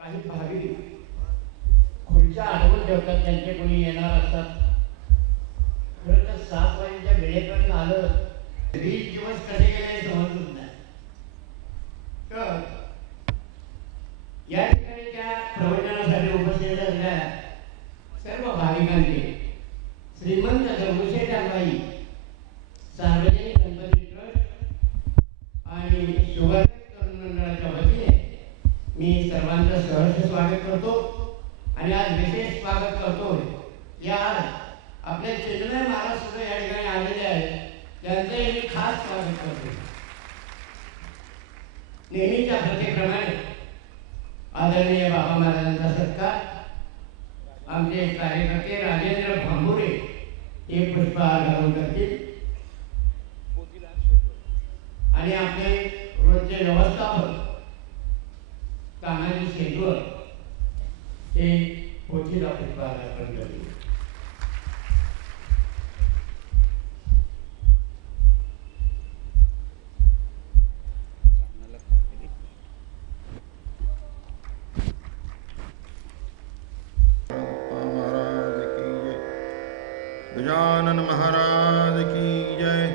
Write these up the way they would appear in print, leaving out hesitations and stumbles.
काही भाविक खुर्च्या अडवून ठेवतात, त्यांचे कोणी येणार असतात. खरं तर 7 वाजेच्या वेळेपर्यंत आलं 20 दिवस कसे गेले समजत नाही. तर या ठिकाणी त्या प्रवचनासाठी उपस्थित असलेल्या सर्व भाविकांचे श्रीमंत दगडूशेठ हलवाई सार्वजनिक गणपती ट्रस्ट आणि शुगर तरुण मंडळाच्या वतीने मी सर्वांचं सहर्ष स्वागत करतो. आणि आज विशेष स्वागत करतो या आपले चिन्मय महाराज सुद्धा या ठिकाणी आलेले आहेत, त्यांचे मी खास स्वागत करतो. नेहमीच्या प्रथेप्रमाणे आदरणीय बाबा महाराजांचा सत्कार आमचे कार्यकर्ते राजेंद्र भांबुरे हे पुष्पहार घालून करतील आणि आपले रोजचे व्यवस्थापक तानाजी शेजवर हे पोथीला पुष्पहार अर्पण करतील. गजानन महाराज की जय।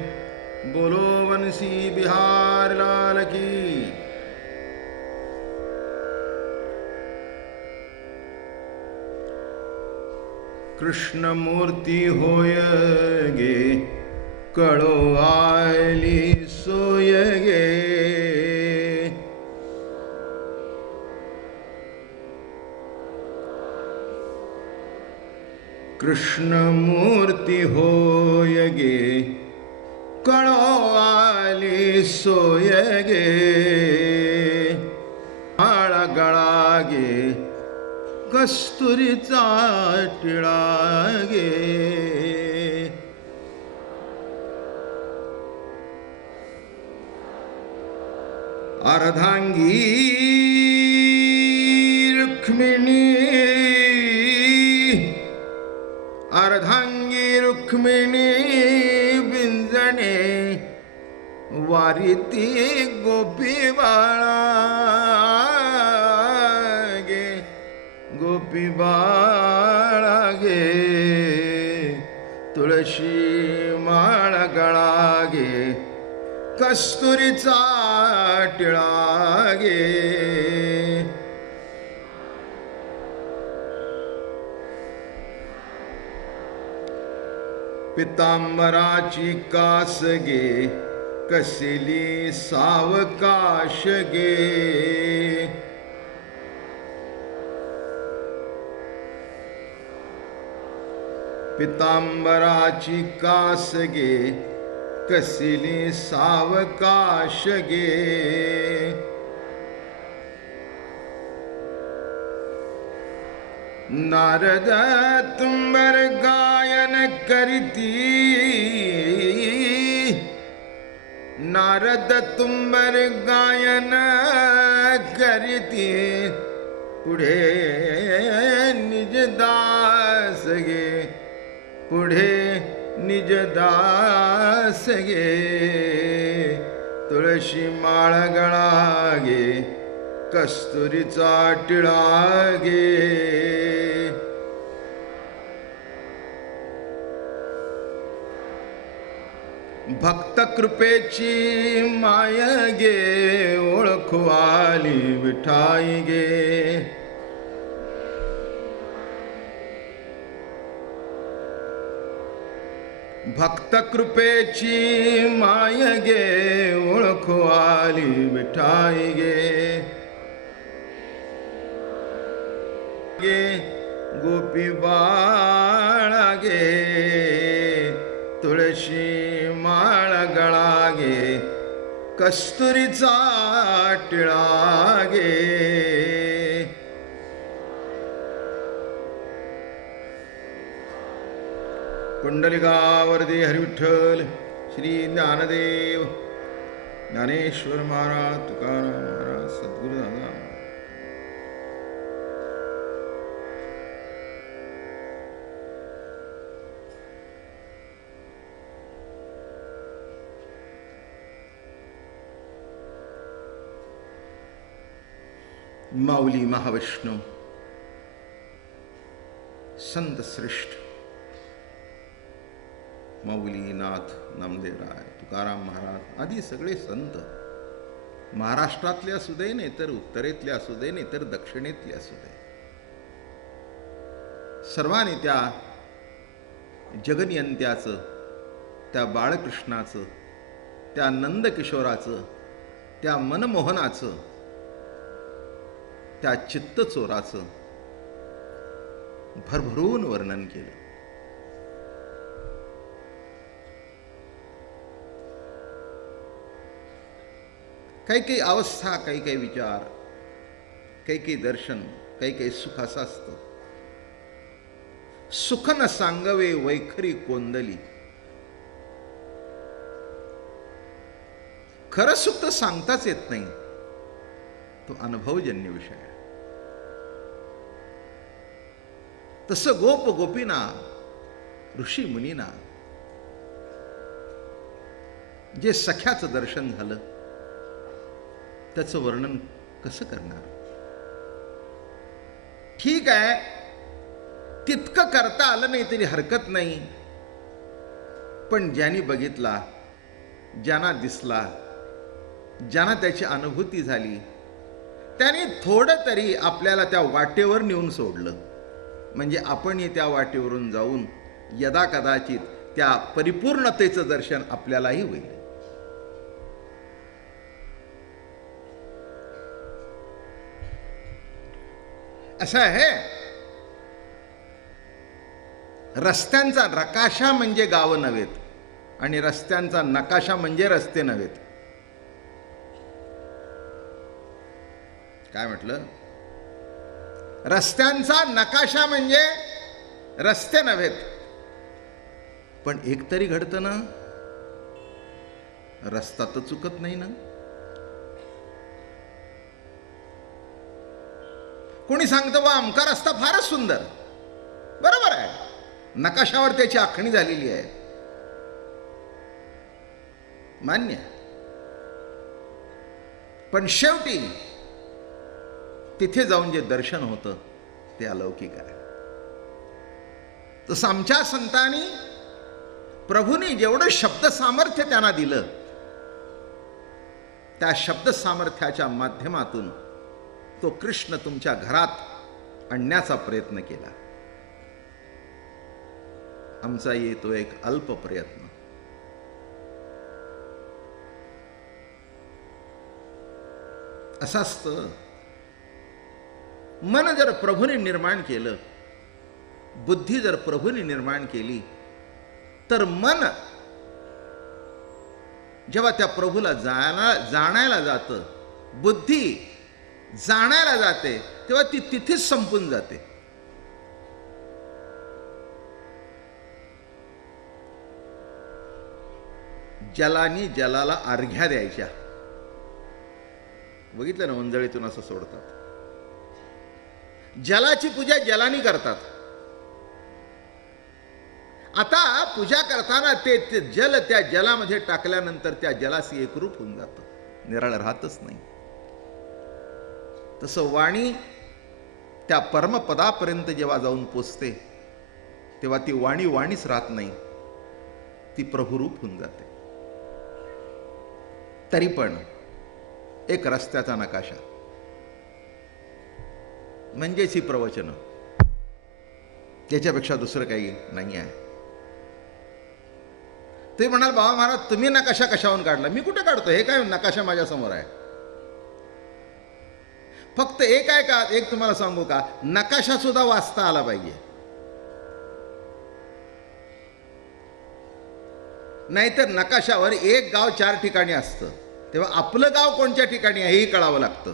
बोलो बंसी बिहार लाल की। कृष्ण मूर्ति होय गे कळो आली सोय गे। कृष्ण मूर्ति होय गे कळो आली सोय गे। माळा गळा गे कस्तुरीचा टिळा गे। अर्धांगी रुक्मिणी अर्धांगी रुक्मिणी बिंजणे वारीती गोपी बाळा गे गोपी बाळा गे। तुळशी माळ गळा गे कस्तुरीचा टिळा गे। पितांबराची कास गे कसिली सावकाश गे। पितांबराची कास गे कसिली सावकाश गे। नारद तुंबर गायन करीती नारद तुंबर गायन करीती। पुढे निज दास गे पुढे निज दास गे। तुळशी माळ गळा गे कस्तुरीचा टिळा गे। भक्त कृपेची माय गे ओळखू आली विठाई गे। भक्त कृपेची माय गे ओळखू आली विठाई गे। गे गोपी बाळा गे तुळशी माळ गळा गे कस्तुरीचा टिळा गे। कुंडलिकावरती हरिविठ्ठल श्री ज्ञानदेव ज्ञानेश्वर महाराज तुकाराम महाराज सद्गुरु दादा। माऊली महाविष्णू, संत श्रेष्ठ माऊली, नाथ, नामदेवराय, तुकाराम महाराज आदी सगळे संत महाराष्ट्रातले असू दे, नाही तर उत्तरेतले असू दे, नाही तर दक्षिणेतले असू दे, सर्वांनी त्या जगनियंत्याचं, त्या बाळकृष्णाचं, त्या नंदकिशोराचं, त्या मनमोहनाचं, त्या चित्तचोराचं भरभरून वर्णन केलं. काही काही अवस्था, काही काही विचार, काही काही दर्शन, काही काही सुख असं असतं. सुख न सांगवे वैखरी कोंदली. खरं सुख तर सांगताच येत नाही, तो अनुभवजन्य विषय आहे. तसं गोप गोपीना, ऋषी मुनीना जे सख्याचं दर्शन झालं त्याचं वर्णन कसं करणार? ठीक आहे, तितकं करता आलं नाही तरी हरकत नाही, पण ज्यांनी बघितला, ज्यांना दिसला, ज्यांना त्याची अनुभूती झाली, त्याने थोडं तरी आपल्याला त्या वाटेवर नेऊन सोडलं. म्हणजे आपणही त्या वाटेवरून जाऊन यदा कदाचित त्या परिपूर्णतेचं दर्शन आपल्यालाही होईल. असं आहे, रस्त्यांचा नकाशा म्हणजे गावं नव्हेत आणि रस्त्यांचा नकाशा म्हणजे रस्ते नव्हेत. काय म्हटलं? रस्त्यांचा नकाशा म्हणजे रस्ते नव्हेत. पण एक तरी घडतं ना, रस्ता तर चुकत नाही ना. कोणी सांगतं बा अमका रस्ता फारच सुंदर, बरोबर आहे, नकाशावर त्याची आखणी झालेली आहे, मान्य. पण शेवटी तिथे जाऊन जे दर्शन होतं ते अलौकिक आहे. तसं आमच्या संतांनी, प्रभूंनी जेवढं शब्द सामर्थ्य त्यांना दिलं, त्या शब्द सामर्थ्याच्या माध्यमातून तो कृष्ण तुमच्या घरात आणण्याचा प्रयत्न केला. आमचा येतो एक अल्प प्रयत्न. असं असतं, मन जर प्रभूने निर्माण केलं, बुद्धी जर प्रभूने निर्माण केली, तर मन जेव्हा त्या प्रभूला जाणायला जातं, बुद्धी जाणायला जाते, तेव्हा ती तिथेच संपून जाते. जलानी जलाला अर्घ्या द्यायच्या. बघितलं ना, ओंजळीतून असं सोडतात. जलाची पूजा जलानी करतात. आता पूजा करताना ते जल त्या जलामध्ये टाकल्यानंतर त्या जलाशी एकरूप होऊन जातं, निराळ राहतच नाही. तसं वाणी त्या परमपदापर्यंत जेव्हा जाऊन पोचते, तेव्हा ती वाणी वाणीच राहत नाही, ती प्रभुरूप होऊन जाते. तरी पण एक रस्त्याचा नकाशा म्हणजेच ही प्रवचनं, त्याच्यापेक्षा दुसरं काही नाही आहे. ते म्हणाल, बाबा महाराज तुम्ही नकाशा कशावरून काढला? मी कुठे काढतो? हे काय नकाशा माझ्या समोर आहे. फक्त एक आहे का, एक तुम्हाला सांगू का, नकाशा सुद्धा वाचता आला पाहिजे. नाहीतर नकाशावर एक गाव 4 ठिकाणी असतं, तेव्हा आपलं गाव कोणत्या ठिकाणी आहे हेही कळावं लागतं,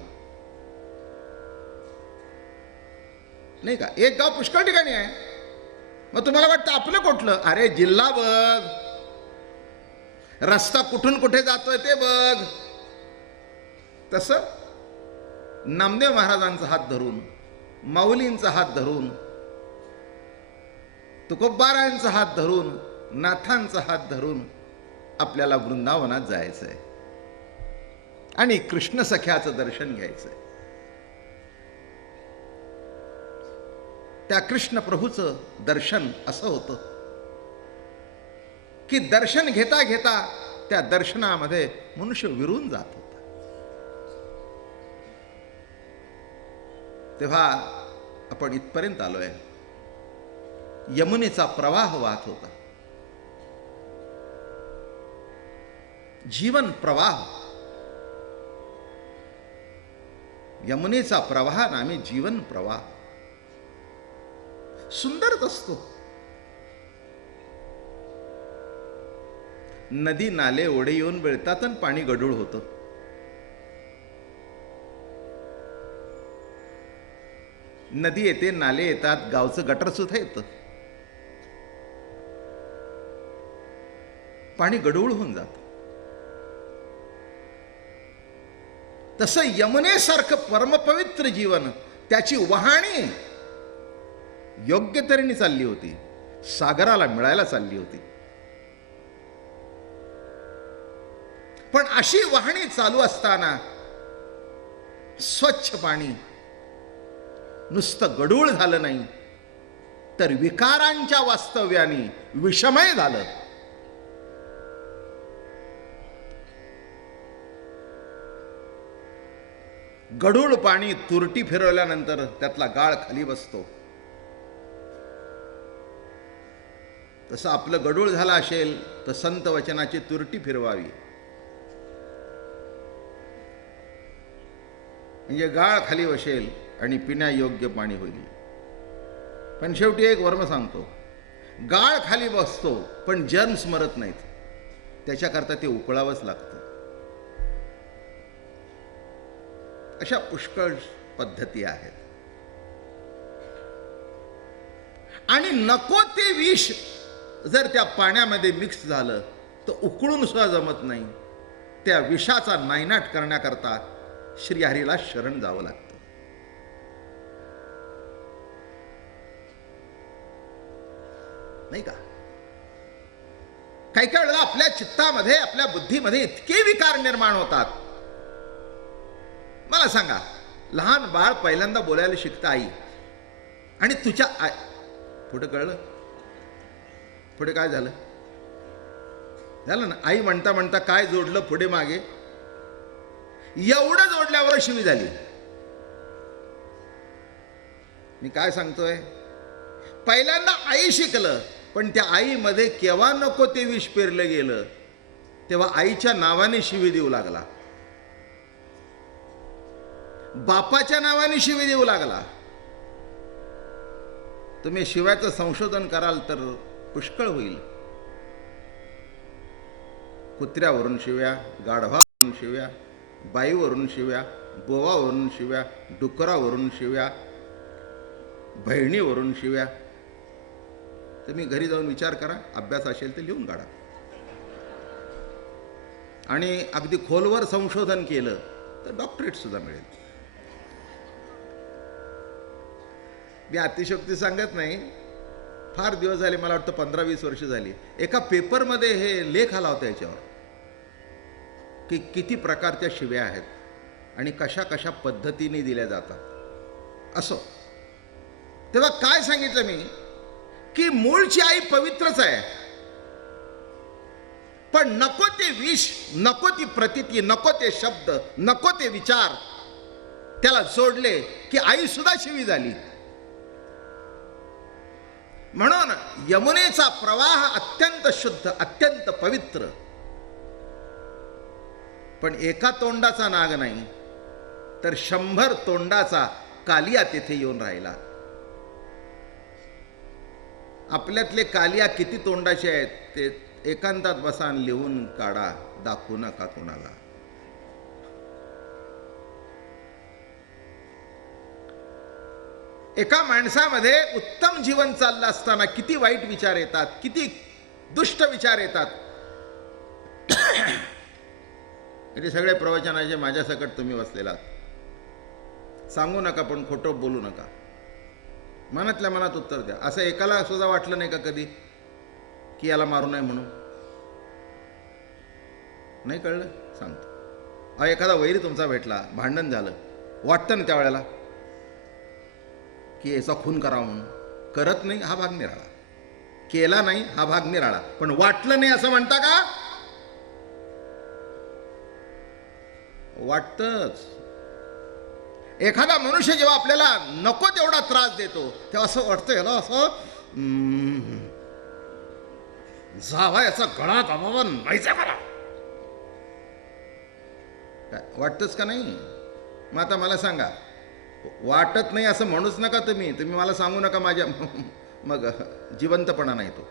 नाही का? एक गाव पुष्कळ ठिकाणी आहे, मग तुम्हाला वाटतं आपलं कुठलं? अरे जिल्हा बघ, रस्ता कुठून कुठे जातोय ते बघ. तसं नामदेव महाराजांचा हात धरून, माऊलींचा हात धरून, तुकोबारायांचा हात धरून, नाथांचा हात धरून आपल्याला वृंदावनात जायचंय आणि कृष्ण सख्याचं दर्शन घ्यायचंय. त्या कृष्ण प्रभूचं दर्शन असं होतं की दर्शन घेता घेता त्या दर्शनामध्ये मनुष्य विरून जात होता. तेव्हा आपण इथपर्यंत आलोय. यमुनेचा प्रवाह वाहत होता. जीवन प्रवाह, यमुनेचा प्रवाह नामे जीवन प्रवाह सुंदरच असतो. नदी नाले ओढे येऊन मिळतात आणि पाणी गढूळ होतं. नदी येते, नाले येतात, गावचं गटर सुद्धा येतं, पाणी गढूळ होऊन जातं. तसं यमुनेसारखं परमपवित्र जीवन, त्याची वहाणी योग्य तऱ्हेने चालली होती, सागराला मिळायला चालली होती. पण अशी वाहणी चालू असताना स्वच्छ पाणी नुसतं गढूळ झालं नाही, तर विकारांच्या वास्तव्याने विषमय झालं. गढूळ पाणी तुरटी फिरवल्यानंतर त्यातला गाळ खाली बसतो. तसं आपलं गढूळ झालं असेल तर संत वचनाची तुरटी फिरवावी, म्हणजे गाळ खाली बसेल आणि पिण्यायोग्य पाणी होईल. पण शेवटी एक वर्म सांगतो, गाळ खाली बसतो पण जर्म्स मरत नाहीत, त्याच्याकरता ते उकळावंच लागतं. अशा पुष्कळ पद्धती आहेत. आणि नको ते विष जर त्या पाण्यामध्ये मिक्स झालं तर उकळून सुद्धा जमत नाही. त्या विषाचा नायनाट करण्याकरता श्रीहरीला शरण जावं लागतं. नाही का? काही काही वेळेला आपल्या चित्तामध्ये, आपल्या बुद्धीमध्ये इतके विकार निर्माण होतात. मला सांगा, लहान बाळ पहिल्यांदा बोलायला शिकतं आई, आणि तुझ्या पुढे कळलं, पुढे काय झालं? झालं ना, आई म्हणता म्हणता काय जोडलं पुढे मागे, एवढं जोडल्यावर शिवी झाली. मी काय सांगतोय, पहिल्यांदा आई शिकलं, पण त्या आईमध्ये केव्हा नको ते विष पेरलं गेलं, तेव्हा आईच्या नावाने शिवी देऊ लागला, बापाच्या नावाने शिवी देऊ लागला. तुम्ही शिव्याचं संशोधन कराल तर पुष्कळ होईल. कुत्र्यावरून शिव्या, गाढवावरून शिव्या, बाईवरून शिव्या, बोवावरून शिव्या, डुकरावरून शिव्या, बहिणीवरून शिव्या. तुम्ही घरी जाऊन विचार करा, अभ्यास असेल तर लिहून काढा. आणि अगदी खोलवर संशोधन केलं तर डॉक्टरेट सुद्धा मिळेल. मी अतिशयोक्ती सांगत नाही, फार दिवस झाले, मला वाटतं 15-20 वर्ष झाली, एका पेपरमध्ये हे लेख आला होता याच्यावर की किती प्रकारच्या शिव्या आहेत आणि कशा कशा पद्धतीने दिल्या जातात. असो, तेव्हा काय सांगितलं मी की मूळची आई पवित्रच आहे, पण नको ते विष, नको ती प्रतिती, नको ते शब्द, नको ते विचार त्याला जोडले की आई सुद्धा शिवी झाली. म्हणून यमुनेचा प्रवाह अत्यंत शुद्ध, अत्यंत पवित्र, पण एका तोंडाचा नाग नाही तर 100 तोंडाचा कालिया तेथे येऊन राहिला. आपल्यातले कालिया किती तोंडाचे आहेत ते एकांतात बसा, लिहून काढा, दाखवू नका कोणाला. एका माणसामध्ये उत्तम जीवन चाललं असताना किती वाईट विचार येतात, किती दुष्ट विचार येतात. हे सगळे प्रवचनाचे माझ्यासकट तुम्ही बसलेला, सांगू नका पण खोटं बोलू नका, मनातल्या मनात उत्तर द्या. असं एकाला सुद्धा वाटलं नाही का कधी की याला मारू नये म्हणून? नाही कळलं? सांगतो. एखादा वैरी तुमचा भेटला, भांडण झालं, वाटतं ना त्यावेळेला की याचा खून करावा म्हणून, करत नाही हा भाग निराळा, केला नाही हा भाग निराळा, पण वाटलं नाही असं म्हणता का? वाटतच. एखादा मनुष्य जेव्हा आपल्याला नको तेवढा त्रास देतो तेव्हा असं वाटतं याला असं जावा याचा गळा दाबावा नाहीचा करा, वाटतच का नाही? मग आता मला सांगा, वाटत नाही असं म्हणूच नका तुम्ही मला सांगू नका माझ्या मग जिवंतपणा नाही तो.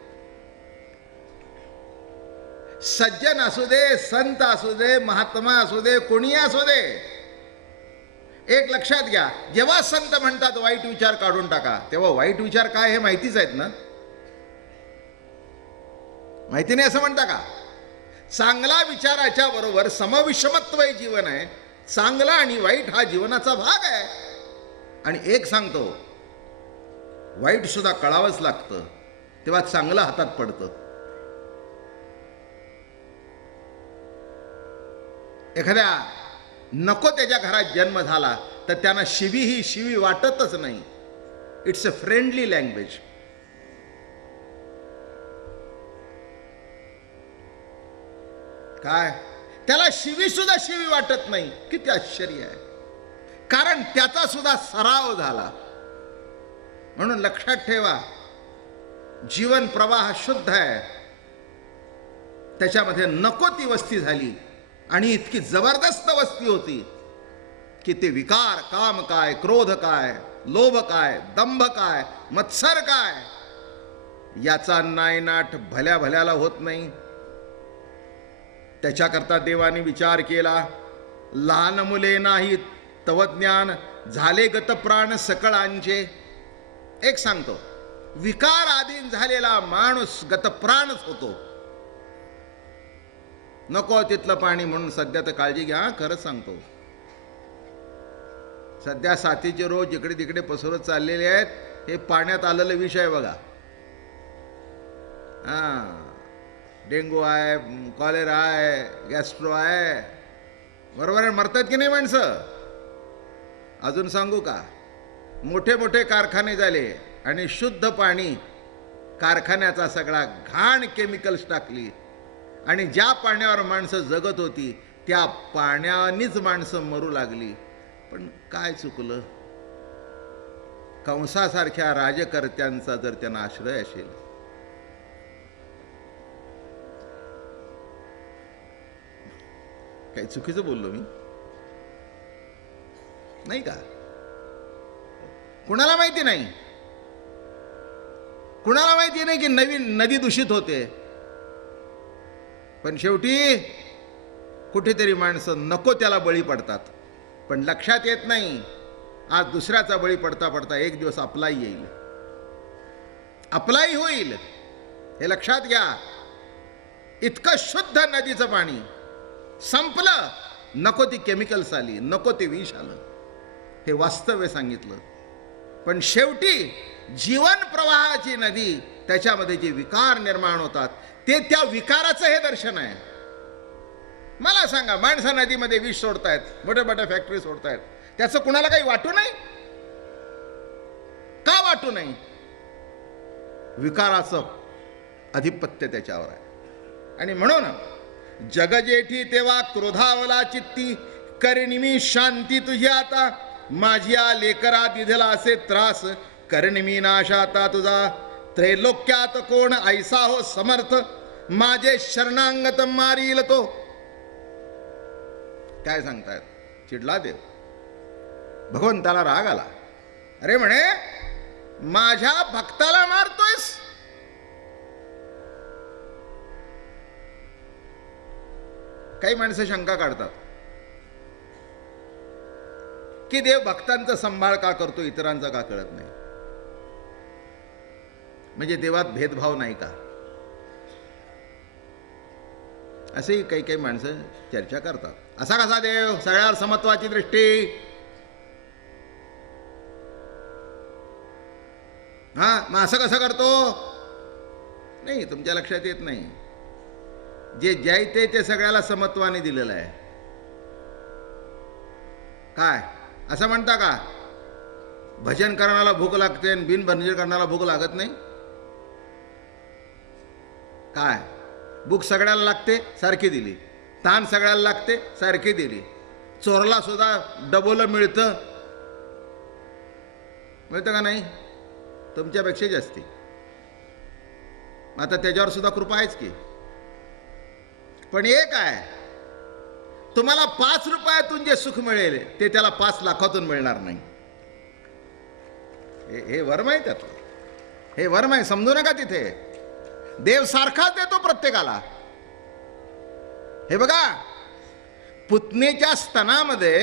सज्जन असू दे, संत असू दे, महात्मा असू दे, कोणी असू दे, एक लक्षात घ्या, जेव्हा संत म्हणतात वाईट विचार काढून टाका, तेव्हा वाईट विचार काय हे माहितीच आहेत ना? माहिती नाही असं म्हणता का? चांगला विचाराच्या बरोबर समविषमत्व हे जीवन आहे. चांगला आणि वाईट हा जीवनाचा भाग आहे. आणि एक सांगतो, वाईट सुद्धा कळावंच लागतं, तेव्हा चांगलं हातात पडतं. एखाद्या नको त्याच्या घरात जन्म झाला तर त्यांना शिवी ही शिवी वाटतच नाही. It's a friendly language. काय त्याला शिवी सुद्धा शिवी वाटत नाही. किती आश्चर्य आहे, कारण त्याचा सुद्धा सराव झाला. म्हणून लक्षात ठेवा, जीवन प्रवाह शुद्ध आहे, त्याच्यामध्ये नको ती वस्ती झाली आणि इतकी जबरदस्त वस्ती होती की ते विकार, काम काय, क्रोध काय, लोभ काय, दंभ काय, मत्सर काय, याचा नायनाट भल्या भल्याला होत नाही. त्याच्याकरता देवाने विचार केला, लहान मुले नाहीत तवज्ञान झाले गत प्राण सकळांचे. एक सांगतो, विकार आधीन झालेला माणूस गतप्राणच होतो. नको तिथलं पाणी म्हणून सध्या तर काळजी घ्या. खरंच सांगतो, सध्या साथीचे रोग इकडे तिकडे पसरत चाललेले आहेत. हे पाण्यात आलेलं विष आहे बघा. डेंगू आहे, कॉलेरा आहे, गॅस्ट्रो आहे, बरोबर आहे. मरतात की नाही माणसं? अजून सांगू का, मोठे मोठे कारखाने झाले आणि शुद्ध पाणी कारखान्याचा सगळा घाण केमिकल्स टाकली आणि ज्या पाण्यावर माणसं जगत होती त्या पाण्यानेच माणसं मरू लागली. पण काय चुकलं? कंसासारख्या राजकर्त्यांचा जर त्यांना आश्रय असेल, काही चुकीचं बोललो मी नाही का? कुणाला माहिती नाही, कुणाला माहिती नाही की नवीन नदी दूषित होते, पण शेवटी कुठेतरी माणसं नको त्याला बळी पडतात. पण लक्षात येत नाही, आज दुसऱ्याचा बळी पडता पडता एक दिवस आपलाही येईल, आपलाही होईल. हे लक्षात घ्या. इतकं शुद्ध नदीचं पाणी संपलं, नको ती केमिकल्स आली, नको ते विष आलं. हे वास्तव्य सांगितलं. पण शेवटी जीवन प्रवाहाची नदी, त्याच्यामध्ये जे विकार निर्माण होतात ते त्या विकाराचं हे दर्शन आहे. मला सांगा, माणसं नदीमध्ये विष सोडतायत, मोठ्या मोठ्या फॅक्टरी सोडतायत, त्याचं कुणाला काही वाटू नाही का? वाटू नाही. विकाराचं अधिपत्य त्याच्यावर आहे. आणि म्हणून जग जेठी तेव्हा क्रोधावला चित्ती, करिनी मी शांती तुझी आता. माझ्या लेकरा दिधला असे त्रास, करिनी मी नाश आता तुझा. त्रैलोक्यात कोण ऐसा हो समर्थ, माझे शरणांगत मारील तो. काय सांगतायत? चिडला देव, भगवंताला राग आला. अरे म्हणे, माझ्या भक्ताला मारतोयस? काही माणसं शंका काढतात की देव भक्तांचा सांभाळ का करतो, इतरांचा का कळत नाही? म्हणजे देवात भेदभाव नाही का? असेही काही काही माणसं चर्चा करतात. असा कसा देव? सगळ्यावर समत्वाची दृष्टी. मग असं कसं करतो? नाही, तुमच्या लक्षात येत नाही. जे ज्याय ते सगळ्याला समत्वाने दिलेलं आहे. काय असं म्हणता का? भजन करण्याला भूक लागते आणि बिन भजन करण्याला भूक लागत नाही. काय भूक सगळ्याला लागते, सारखी दिली. ताण सगळ्याला लागते, सारखी दिली. चोरला सुद्धा डबल मिळतं का नाही? तुमच्यापेक्षा जास्ती. आता त्याच्यावर सुद्धा कृपा आहेच की. पण एक आहे, तुम्हाला 5 रुपयातून जे सुख मिळेल ते त्याला 5 लाखातून मिळणार नाही. हे वर्म आहे त्यातलं, हे वर्म आहे. समजू नका. तिथे देव सारखाच देतो प्रत्येकाला. हे बघा, पुतनेच्या स्तनामध्ये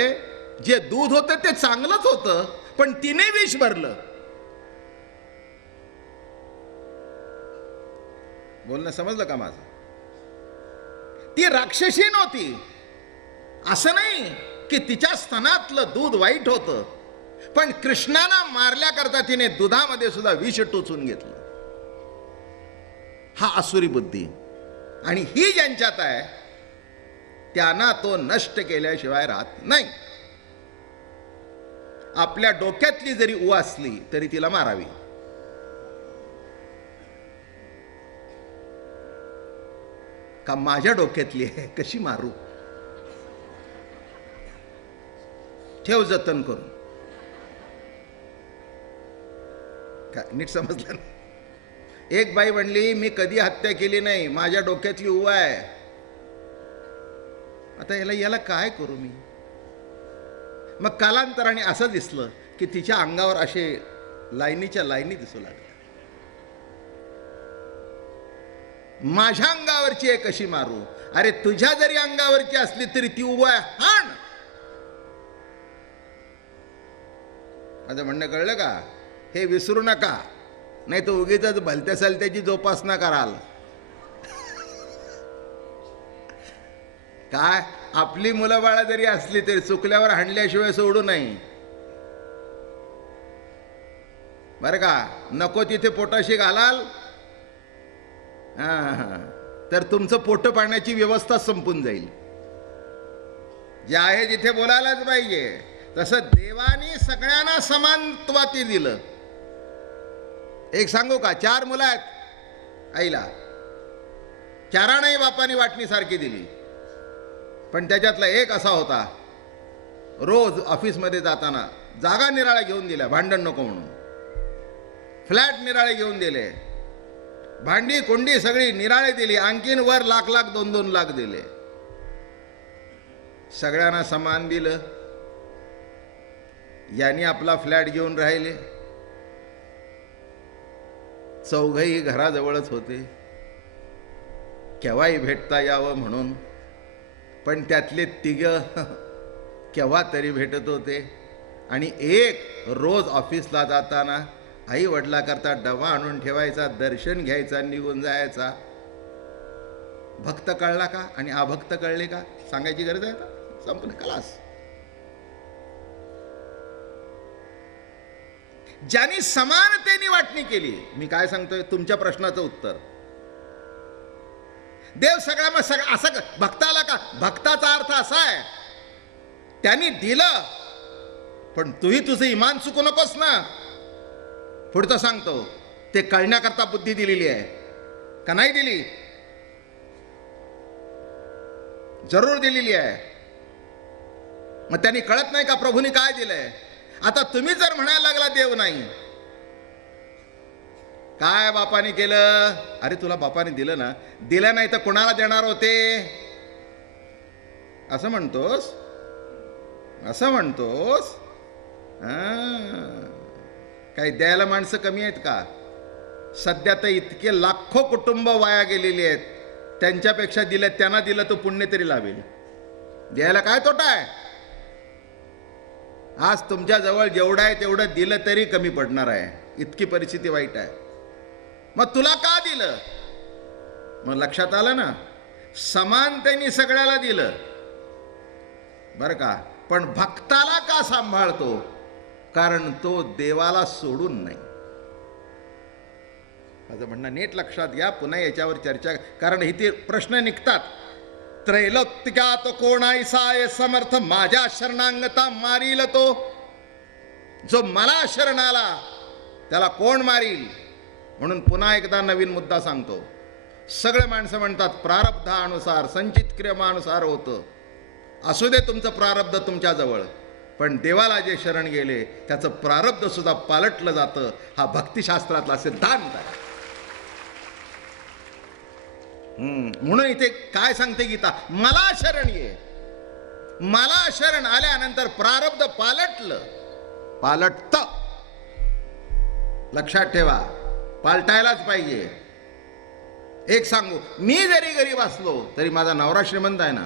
जे दूध होतं ते चांगलंच होतं, पण तिने विष भरलं. बोलणं समजलं का माझं? ती राक्षसी नव्हती. असं नाही की तिच्या स्तनातलं दूध वाईट होतं, पण कृष्णाला मारल्याकरता तिने दुधामध्ये सुद्धा विष टोचून घेतलं. हा आसुरी बुद्धी. आणि ही ज्यांच्यात आहे त्यांना तो नष्ट केल्याशिवाय राहत नाही. आपल्या डोक्यातली जरी ऊ असली तरी तिला मारावी. का माझ्या डोक्यातली आहे, कशी मारू? ठेव जतन करून. काय नीट समजलं ना? एक बाई म्हणली, मी कधी हत्या केली नाही, माझ्या डोक्यातली ऊ आहे. आता याला काय करू मी? मग कालांतराने असं दिसलं की तिच्या अंगावर असे लाईनीच्या लाईनी दिसू लागल्या. माझ्या अंगावरची आहे कशी मारू? अरे तुझ्या जरी अंगावरची असली तरी ती उभा आहे, हाण. माझं म्हणणं कळलं का? हे विसरू नका, नाही तर उगीच भलत्या सलत्याची जोपासना कराल. काय आपली मुलं बाळा जरी असली तरी चुकल्यावर हाणल्याशिवाय सोडू नाही, बरं का? नको तिथे पोटाशी घालाल तर तुमचं पोट पाण्याची व्यवस्था संपून जाईल. जे आहे तिथे बोलायलाच पाहिजे. तसं देवानी सगळ्यांना समानत्वाती दिलं. एक सांगू का? 4 मुलं आहेत आईला, 4नाही बापाने वाटणी सारखी दिली. पण त्याच्यातला एक असा होता, रोज ऑफिसमध्ये जाताना जागा निराळ्या घेऊन दिल्या, भांडण नको म्हणून. फ्लॅट निराळे घेऊन दिले, भांडी कुंडी सगळी निराळे दिली, आणखीन वर लाख 2-2 लाख दिले. सगळ्यांना समान दिलं. यांनी आपला फ्लॅट घेऊन राहिले. चौघही घराजवळच होते, केव्हाही भेटता यावं म्हणून. पण त्यातले 3 केव्हा तरी भेटत होते. आणि एक रोज ऑफिसला जाताना आई वडिलाकरता डबा आणून ठेवायचा, दर्शन घ्यायचा, निघून जायचा. भक्त कळला का आणि अभक्त कळले का सांगायची गरज आहे का? संपूर्ण क्लास. ज्यांनी समानतेने वाटणी केली. मी काय सांगतोय तुमच्या प्रश्नाचं उत्तर. देव सगळ्या मग सगळं असं भक्ताला का? भक्ताचा अर्थ असा आहे, त्यांनी दिलं, पण तूही तुझं इमान चुकू नकोस ना. पुढचं सांगतो, ते कळण्याकरता बुद्धी दिलेली आहे का नाही दिली? जरूर दिलेली आहे. मग त्यांनी कळत नाही का प्रभूने काय दिलंय? आता तुम्ही जर म्हणायला लागला देव नाही, काय बापाने केलं? अरे तुला बापाने दिलं ना, दिलं नाही तर कोणाला देणार होते? असं म्हणतोस, असं म्हणतोस. काही द्यायला माणसं कमी आहेत का? सध्या तर इतके लाखो कुटुंब वाया गेलेली आहेत. त्यांच्यापेक्षा दिलं, त्यांना दिलं तो पुण्य तरी लावेल. द्यायला काय तोटा आहे? आज तुमच्या जवळ जेवढं आहे तेवढं दिलं तरी कमी पडणार आहे. इतकी परिस्थिती वाईट आहे. मग तुला का दिलं? मग लक्षात आलं ना, समानतेने सगळ्याला दिलं बरं का. पण भक्ताला का सांभाळतो? कारण तो देवाला सोडून नाही. माझं म्हणणं नीट लक्षात घ्या. पुन्हा याच्यावर चर्चा, कारण इथे प्रश्न निघतात. त्रैलोक्यात कोणाईसा समर्थ, माझ्या शरणांगता मारील तो. जो मला शरण आला त्याला कोण मारील. म्हणून पुन्हा एकदा नवीन मुद्दा सांगतो. सगळे माणसं म्हणतात प्रारब्धानुसार संचित क्रियमानुसार होतं. असू दे तुमचं प्रारब्ध तुमच्याजवळ, पण देवाला जे शरण गेले त्याचं प्रारब्ध सुद्धा पालटलं जातं. हा भक्तिशास्त्रातला सिद्धांत आहे. म्हणून इथे काय सांगते गीता, मला शरण ये. मला शरण आल्यानंतर प्रारब्ध पालटतं. लक्षात ठेवा, पालटायलाच पाहिजे. एक सांगू, मी जरी गरीब असलो तरी माझा नवरा श्रीमंत आहे ना.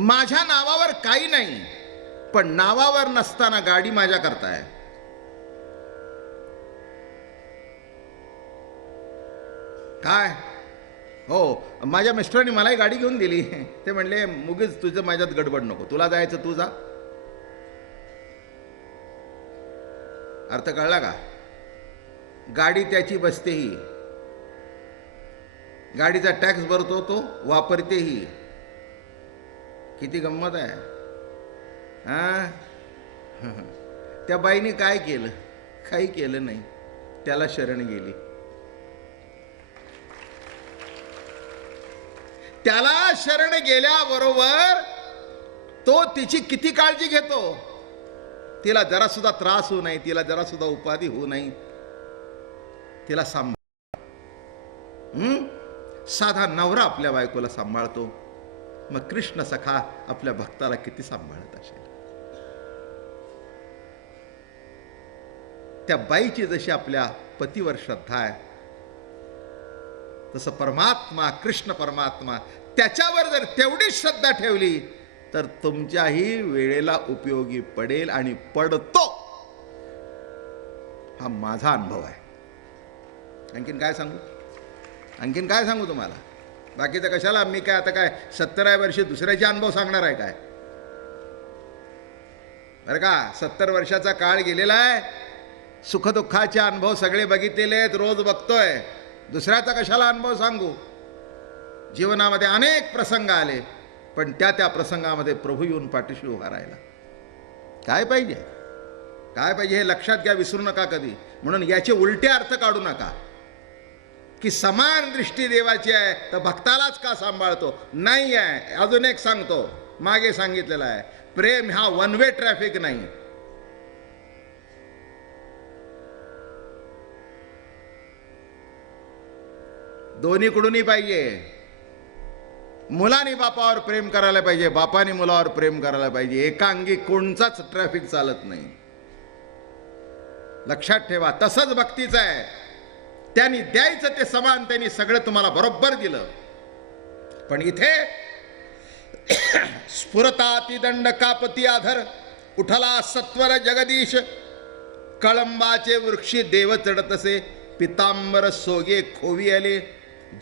माझ्या नावावर काही नाही, पण नावावर नसताना गाडी माझ्या करताय. काय हो, माझ्या मिस्टरांनी मलाही गाडी घेऊन दिली. ते म्हणले मुगीच तुझं माझ्यात गडबड नको, तुला जायचं तू जा. अर्थ कळला का? गाडी त्याची बसतेही, गाडीचा टॅक्स भरतो तो, वापरतेही. किती गंमत आहे हा. त्या बाईने काय केलं? काही केलं नाही, त्याला शरण गेली. त्याला शरण गेल्याबरोबर तो तिची किती काळजी घेतो. तिला जरा सुद्धा त्रास होऊ नये, तिला जरा सुद्धा उपाधी होऊ नये, तिला सांभाळ. साधा नवरा आपल्या बायकोला सांभाळतो, मग कृष्ण सखा आपल्या भक्ताला किती सांभाळत असेल. त्या बाईची जशी आपल्या पतीवर श्रद्धा आहे, तसं परमात्मा कृष्ण परमात्मा त्याच्यावर जर तेवढीच श्रद्धा ठेवली तर तुमच्याही वेळेला उपयोगी पडेल आणि पडतो. हा माझा अनुभव आहे. आणखीन काय सांगू तुम्हाला? बाकीचं कशाला, मी काय आता काय 70व्या वर्षी दुसऱ्याचे अनुभव सांगणार आहे काय? बरं का, 70 वर्षाचा काळ गेलेला आहे. सुखदुःखाचे अनुभव सगळे बघितलेले आहेत, रोज बघतोय. दुसऱ्याचा कशाला अनुभव सांगू? जीवनामध्ये अनेक प्रसंग आले, पण त्या प्रसंगामध्ये प्रभू येऊन पाठीशी उभा राहिला. काय पाहिजे हे लक्षात घ्या, विसरू नका कधी. म्हणून याचे उलटे अर्थ काढू नका की समान दृष्टी देवाची आहे तर भक्तालाच का सांभाळतो. नाही आहे. अजून एक सांगतो, मागे सांगितलेलं आहे, प्रेम हा वन वे ट्रॅफिक नाही. दोन्हीकडूनही पाहिजे. मुलाने बापावर प्रेम करायला पाहिजे, बापाने मुलावर प्रेम करायला पाहिजे. एकांगी कोणचाच ट्रॅफिक चालत नाही. लक्षात ठेवा. तसंच भक्तीचं आहे. त्यांनी द्यायचं ते समान, त्यांनी सगळं तुम्हाला बरोबर दिलं. पण इथे स्फुरताती दंड कापती आधर, उठला सत्वर जगदीश, कळंबाचे वृक्षी देव चढतसे, पितांबर सोगे खोवी आले,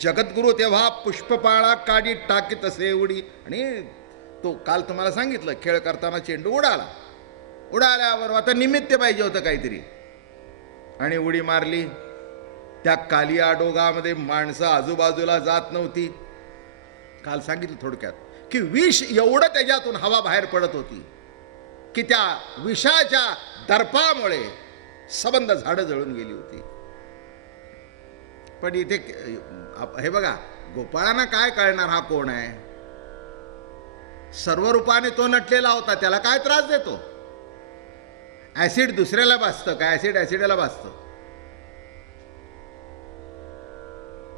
जगद्गुरु तेव्हा पुष्पपाळा काढी टाकीत असे उडी. आणि तो काल तुम्हाला सांगितलं, खेळ करताना चेंडू उडाल्यावर आता निमित्त पाहिजे होतं काहीतरी, आणि उडी मारली. त्या कालिया डोगामध्ये माणसं आजूबाजूला जात नव्हती. काल सांगितलं थोडक्यात की विष एवढं त्याच्यातून हवा बाहेर पडत होती की त्या विषाच्या दर्पामुळे सबंध झाडं जळून गेली होती. पण इथे हे बघा, गोपाळांना काय कळणार हा कोण आहे? सर्व रूपाने तो नटलेला होता, त्याला काय त्रास देतो? ऍसिड दुसऱ्याला भासतं काय? ऍसिड ऍसिडला भासतं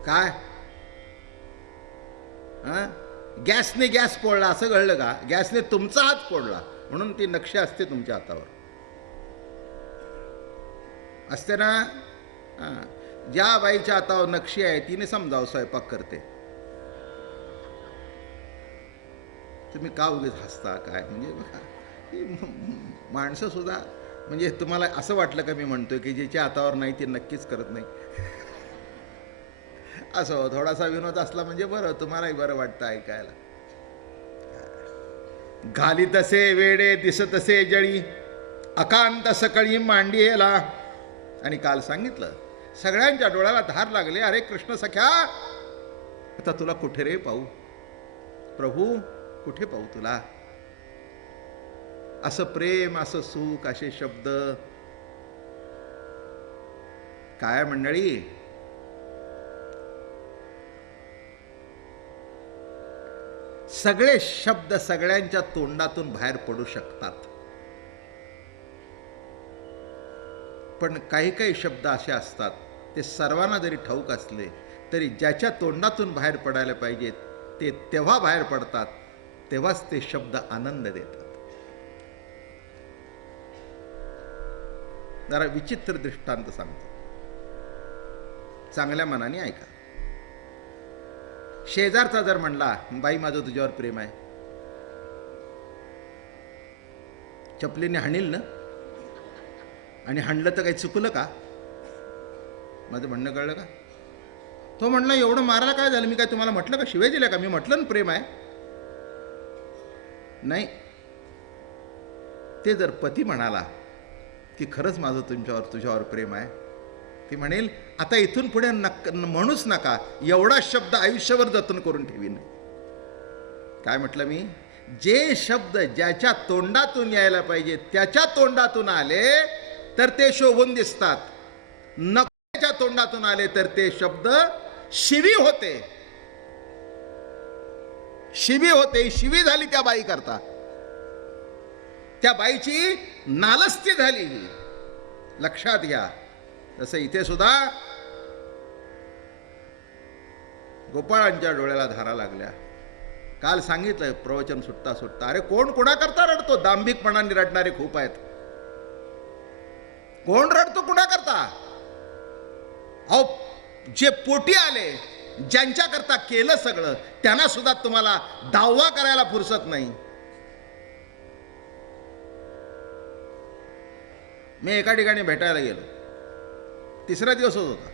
काय? गॅसने गॅस पोळला असं कळलं का? गॅसने तुमचा हात पोळला म्हणून ती नक्षी असते तुमच्या हातावर, असते ना. ज्या बाईच्या हातावर नक्षी आहे तिने समजावं स्वयंपाक करते. तुम्ही का उगीच हसता काय? म्हणजे माणसं सुद्धा, म्हणजे तुम्हाला असं वाटलं का मी म्हणतोय की ज्याच्या हातावर नाही ती नक्कीच करत नाही? असं थोडासा विनोद असला म्हणजे बरं, तुम्हालाही बरं वाटतं ऐकायला. घाली तसे वेडे दिसतसे जळी, अकांत सकळी मांडियेला. आणि काल सांगितलं, सगळ्यांच्या डोळ्याला धार लागले. अरे कृष्ण सख्या, आता तुला कुठे रे पाहू? प्रभू कुठे पाहू तुला? असं प्रेम, असं सुख, असे शब्द. काय मंडळी, सगळे शब्द सगळ्यांच्या तोंडातून बाहेर पडू शकतात, पण काही काही शब्द असे असतात, ते सर्वांना जरी ठाऊक असले तरी ज्याच्या तोंडातून बाहेर पडायला पाहिजेत ते तेव्हा बाहेर पडतात, तेव्हाच ते शब्द आनंद देतात. जरा विचित्र दृष्टांत सांगतो, चांगल्या मनाने ऐका. शेजारचा जर म्हणला, बाई माझं तुझ्यावर प्रेम आहे, चपलीने हाणील ना, आणि हाणलं तर काही चुकलं का? माझं म्हणणं कळलं का? तो म्हणला, एवढं मारायला काय झालं, मी काय तुम्हाला म्हटलं का, शिवाय दिल्या का, मी म्हटलं ना प्रेम आहे. नाही, ते जर पती म्हणाला की खरंच माझं तुझ्यावर प्रेम आहे, ती म्हणेल आता इथून पुढे म्हणूच नका, एवढा शब्द आयुष्यभर जतन करून ठेवीन. काय म्हटलं मी? जे शब्द ज्याच्या तोंडातून यायला पाहिजे त्याच्या तोंडातून आले तर ते शोभून दिसतात, नकोच्या तोंडातून आले तर ते शब्द शिवी होते. शिवी होते, शिवी झाली त्या बाई करता, त्या बाईची नालस्ती झाली. लक्षात घ्या. तसं इथे सुद्धा गोपाळांच्या डोळ्याला धारा लागल्या. काल सांगितलं प्रवचन सुटता सुटता, अरे कोण कोणाकरता रडतो? दांभिकपणाने रडणारे खूप आहेत. कोण रडतो कुणाकरता? अहो, जे पोटी आले, ज्यांच्याकरता केलं सगळं, त्यांना सुद्धा तुम्हाला दावा करायला फुरसत नाही. मी एका ठिकाणी भेटायला गेलो, तिसरा दिवस होता.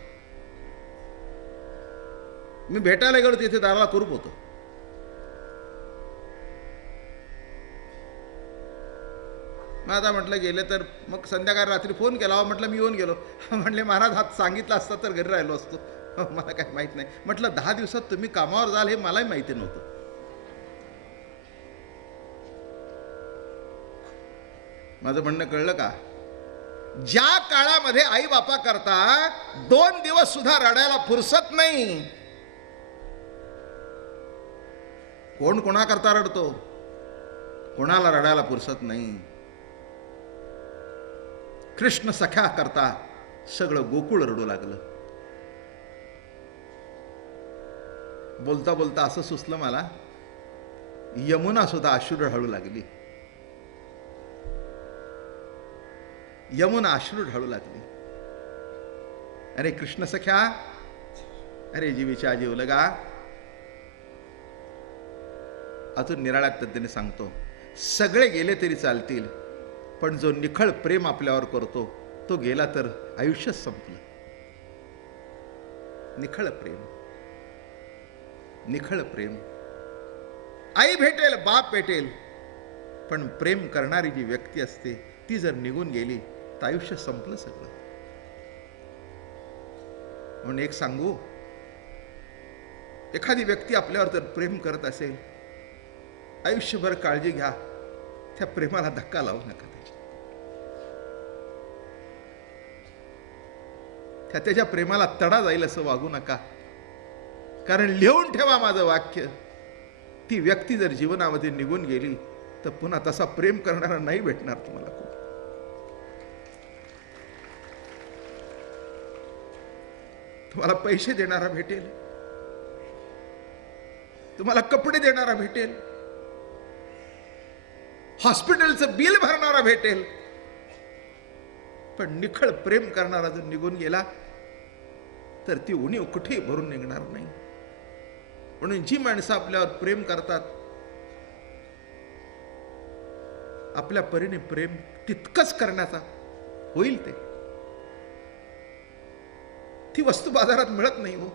मी भेटायला गेलो, तिथे दाराला कुरूप होतो. मग आता म्हटलं गेले तर मग संध्याकाळी रात्री फोन केला, म्हटलं मी येऊन गेलो. म्हटले महाराज हात सांगितलं असतं तर घरी राहिलो असतो. मला काही माहित नाही. म्हटलं 10 दिवसात तुम्ही कामावर जाल हे मलाही माहिती नव्हतं. माझं म्हणणं कळलं का? ज्या काळामध्ये आई बापा करता 2 दिवस सुद्धा रडायला फुरसत नाही. कोण कोणाकरता रडतो? कोणाला रडायला फुरसत नाही. कृष्ण सख्या करता सगळं गोकुळ रडू लागलं. बोलता बोलता असं सुचलं मला, यमुना सुद्धा अश्रू ढाळू लागली. यमुना अश्रू ढाळू लागली. अरे कृष्ण सख्या, अरे जीवीच्या जीव लगा. अजून निराळ्या पद्धतीने सांगतो, सगळे गेले तरी चालतील, पण जो निखळ प्रेम आपल्यावर करतो तो गेला तर आयुष्यच संपलं. निखळ प्रेम, निखळ प्रेम. आई भेटेल, बाप भेटेल, पण प्रेम करणारी जी व्यक्ती असते ती जर निघून गेली तर आयुष्य संपलं सगळं. म्हणून एक सांगू, एखादी व्यक्ती आपल्यावर जर प्रेम करत असेल, आयुष्यभर काळजी घ्या, त्या प्रेमाला धक्का लावू नका. त्याच्या प्रेमाला तडा जाईल असं वागू नका. कारण लिहून ठेवा माझं वाक्य, ती व्यक्ती जर जीवनामध्ये निघून गेली तर पुन्हा तसा प्रेम करणारा नाही भेटणार तुम्हाला. खूप तुम्हाला पैसे देणारा भेटेल, तुम्हाला कपडे देणारा भेटेल, हॉस्पिटलचं बिल भरणारा भेटेल, पण निखळ प्रेम करणारा जर निघून गेला तर ती उणीव कुठेही भरून निघणार नाही. म्हणून जी माणसं आपल्यावर प्रेम करतात, आपल्या परीने प्रेम तितकंच करण्याचा होईल. ती वस्तू बाजारात मिळत नाही हो.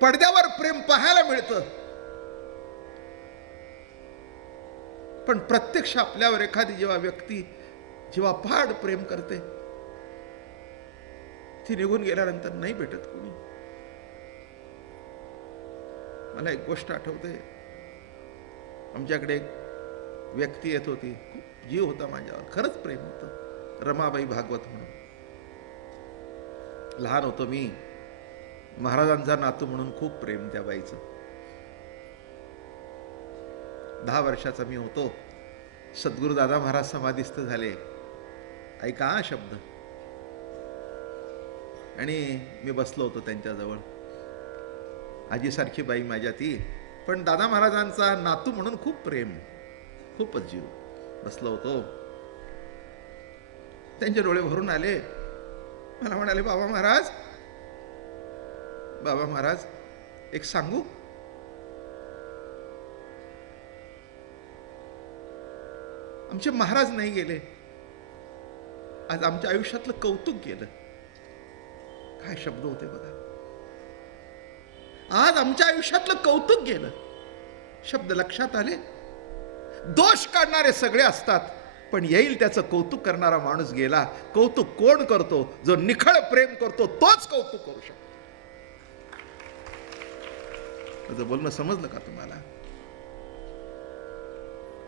पडद्यावर प्रेम पाहायला मिळतं, पण प्रत्यक्ष आपल्यावर एखादी जेव्हा व्यक्ती जेव्हा फाड प्रेम करते, ती निघून गेल्यानंतर नाही भेटत कोणी. मला एक गोष्ट आठवते. आमच्याकडे एक व्यक्ती येत होती, खूप जीव होता माझ्यावर, खरंच प्रेम होतं, रमाबाई भागवत म्हणून. लहान होतो मी, महाराजांचा नातू म्हणून खूप प्रेम त्या बाईचं. 10 वर्षाचा मी होतो, सद्गुरू दादा महाराज समाधीस्थ झाले. ऐका हा शब्द. आणि मी बसलो होतो त्यांच्याजवळ. आजीसारखी बाई माझ्या ती, पण दादा महाराजांचा नातू म्हणून खूप प्रेम, खूपच जीव. बसलो होतो, त्यांचे डोळे भरून आले. मला म्हणाले, बाबा महाराज, बाबा महाराज, एक सांगू? आमचे महाराज नाही गेले, आज आमच्या आयुष्यातलं कौतुक केलं. काय शब्द होते बघा. आज आमच्या आयुष्यातलं कौतुक केलं. शब्द लक्षात आले. दोष काढणारे सगळे असतात, पण येईल त्याचं कौतुक करणारा माणूस गेला. कौतुक कोण करतो? जो निखळ प्रेम करतो, तोच कौतुक करू शकतो. माझं बोलणं समजलं का तुम्हाला?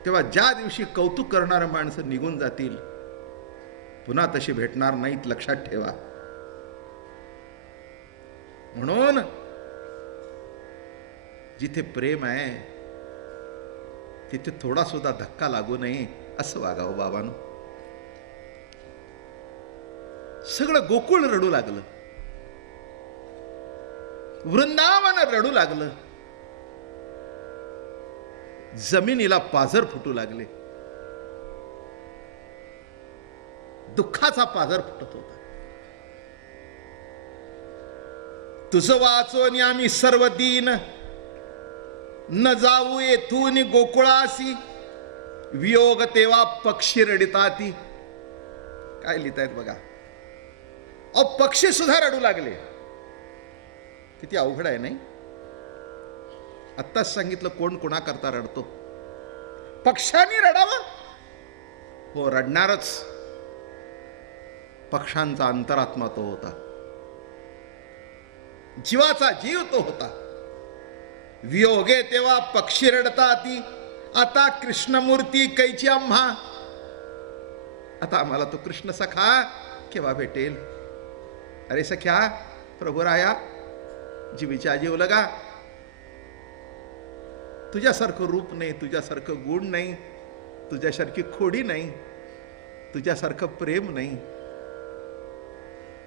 तेव्हा ज्या दिवशी कौतुक करणारे माणसं निघून जातील, पुन्हा तशी भेटणार नाहीत, लक्षात ठेवा. म्हणून जिथे प्रेम आहे तिथे थोडा सुद्धा धक्का लागू नये असं वागावं बाबांनो. सगळं गोकुळ रडू लागलं, वृंदावन रडू लागलं, जमिनीला पाझर फुटू लागले, दुःखाचा पाझर फुटत होता. तुझं वाचून आम्ही सर्व दीन, न जाऊ येथून गोकुळासी, वियोग तेव्हा पक्षी रडिताती. काय लिहितायत बघा. अहो, पक्षी सुद्धा रडू लागले. किती अवघड आहे नाही? आत्ताच सांगितलं कोण कोणाकरता रडतो. पक्ष्यांनी रडावं? हो, रडणारच. पक्ष्यांचा अंतरात्मा तो होता, जीवाचा जीव तो होता. वियोगे तेव्हा पक्षी रडताती, आता कृष्णमूर्ती कैची आम्हा. आता आम्हाला तो कृष्ण सखा केव्हा भेटेल? अरे सख्या, प्रभू राया, जीवीच्या जीव लगा. तुझ्यासारखं रूप नाही, तुझ्यासारखं गुण नाही, तुझ्यासारखी खोडी नाही, तुझ्यासारखं प्रेम नाही.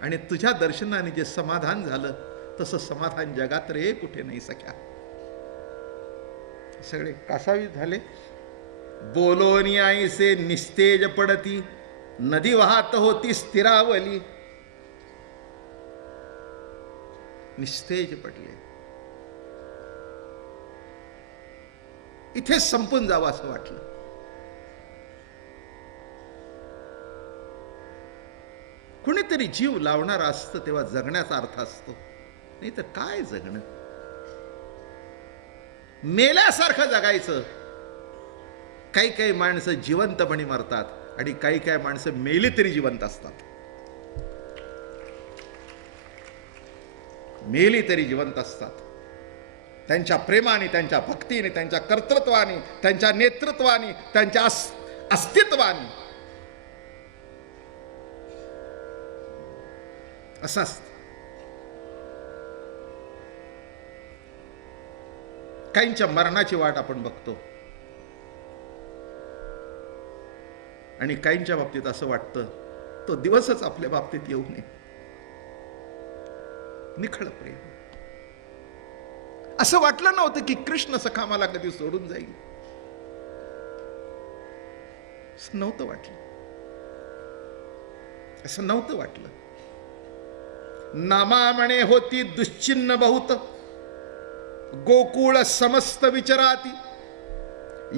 आणि तुझ्या दर्शनाने जे समाधान झालं, तसं समाधान जगात रे कुठे नाही सख्या. सगळे कासावीस झाले. बोलोनी आईसे निस्तेज पडती, नदी वाहत होती स्थिरावली. निस्तेज पडले. इथे संपून जावं असं वाटलं. कुणीतरी जीव लावणारा असतं तेव्हा जगण्याचा अर्थ असतो, नाही तर काय जगणं? मेल्यासारखं जगायचं. काही काही माणसं जिवंतपणे मरतात आणि काही काही माणसं मेली तरी जिवंत असतात. मेली तरी जिवंत असतात. त्यांच्या प्रेमाने, त्यांच्या भक्तीने, त्यांच्या कर्तृत्वाने, त्यांच्या नेतृत्वाने, त्यांच्या अस्तित्वाने. असं असतं. काहींच्या मरणाची वाट आपण बघतो आणि काहींच्या बाबतीत असं वाटतं तो दिवसच आपल्या बाबतीत येऊ नये. निखळ प्रेम. असं वाटलं नव्हतं की कृष्ण सखा मला कधी सोडून जाईल. असं नव्हतं वाटलं. असं नव्हतं वाटलं. नामा म्हणे होती दुश्चिन्ह बहुत, गोकुळ समस्त विचराती.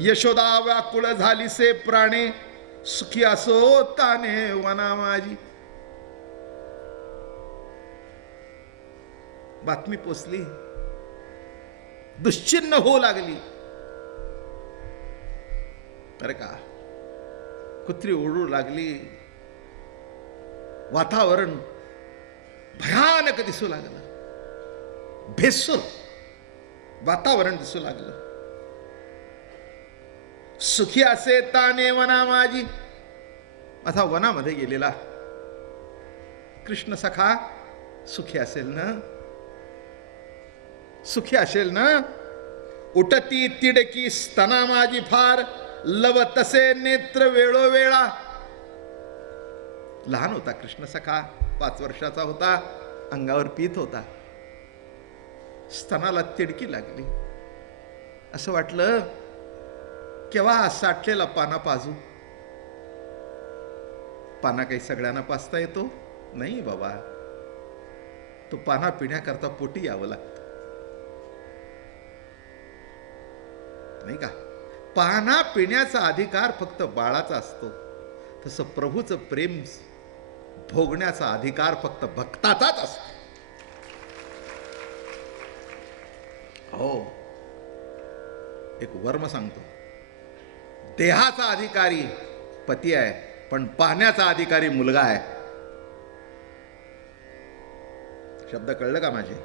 यशोदा व्याकुळ झाली से प्राणे, सुखी असो ताने वना माझी. बातमी पोचली, दुश्चिन्ह होऊ लागली. अरे का, कुत्री ओरडू लागली. वातावरण भयानक दिसू लागलं. भेसूर वातावरण दिसू लागलं. सुखी असे ताने वना माझी. आता वनामध्ये गेलेला कृष्ण सखा सुखी असेल ना, सुखी असेल ना. उठती तिडकी स्तना माझी फार, लव तसे नेत्र वेळोवेळा. लहान होता कृष्ण सखा, 5 वर्षाचा होता, अंगावर पीत होता. स्तनाला तिडकी लागली. असं वाटलं केव्हा साठलेला पाना पाजू. पाना काही सगळ्यांना पाजता येतो नाही बाबा. तो पाना पिण्याकरता पोटी यावं लागतं नाही का. पाना पिण्याचा अधिकार फक्त बाळाचा असतो, तसं प्रभूचं प्रेम भोगण्याचा अधिकार फक्त भक्ताचाच असतो. हो, एक वर्म सांगतो, देहाचा अधिकारी पती आहे, पण पाहण्याचा अधिकारी मुलगा आहे. शब्द कळलं का माझे?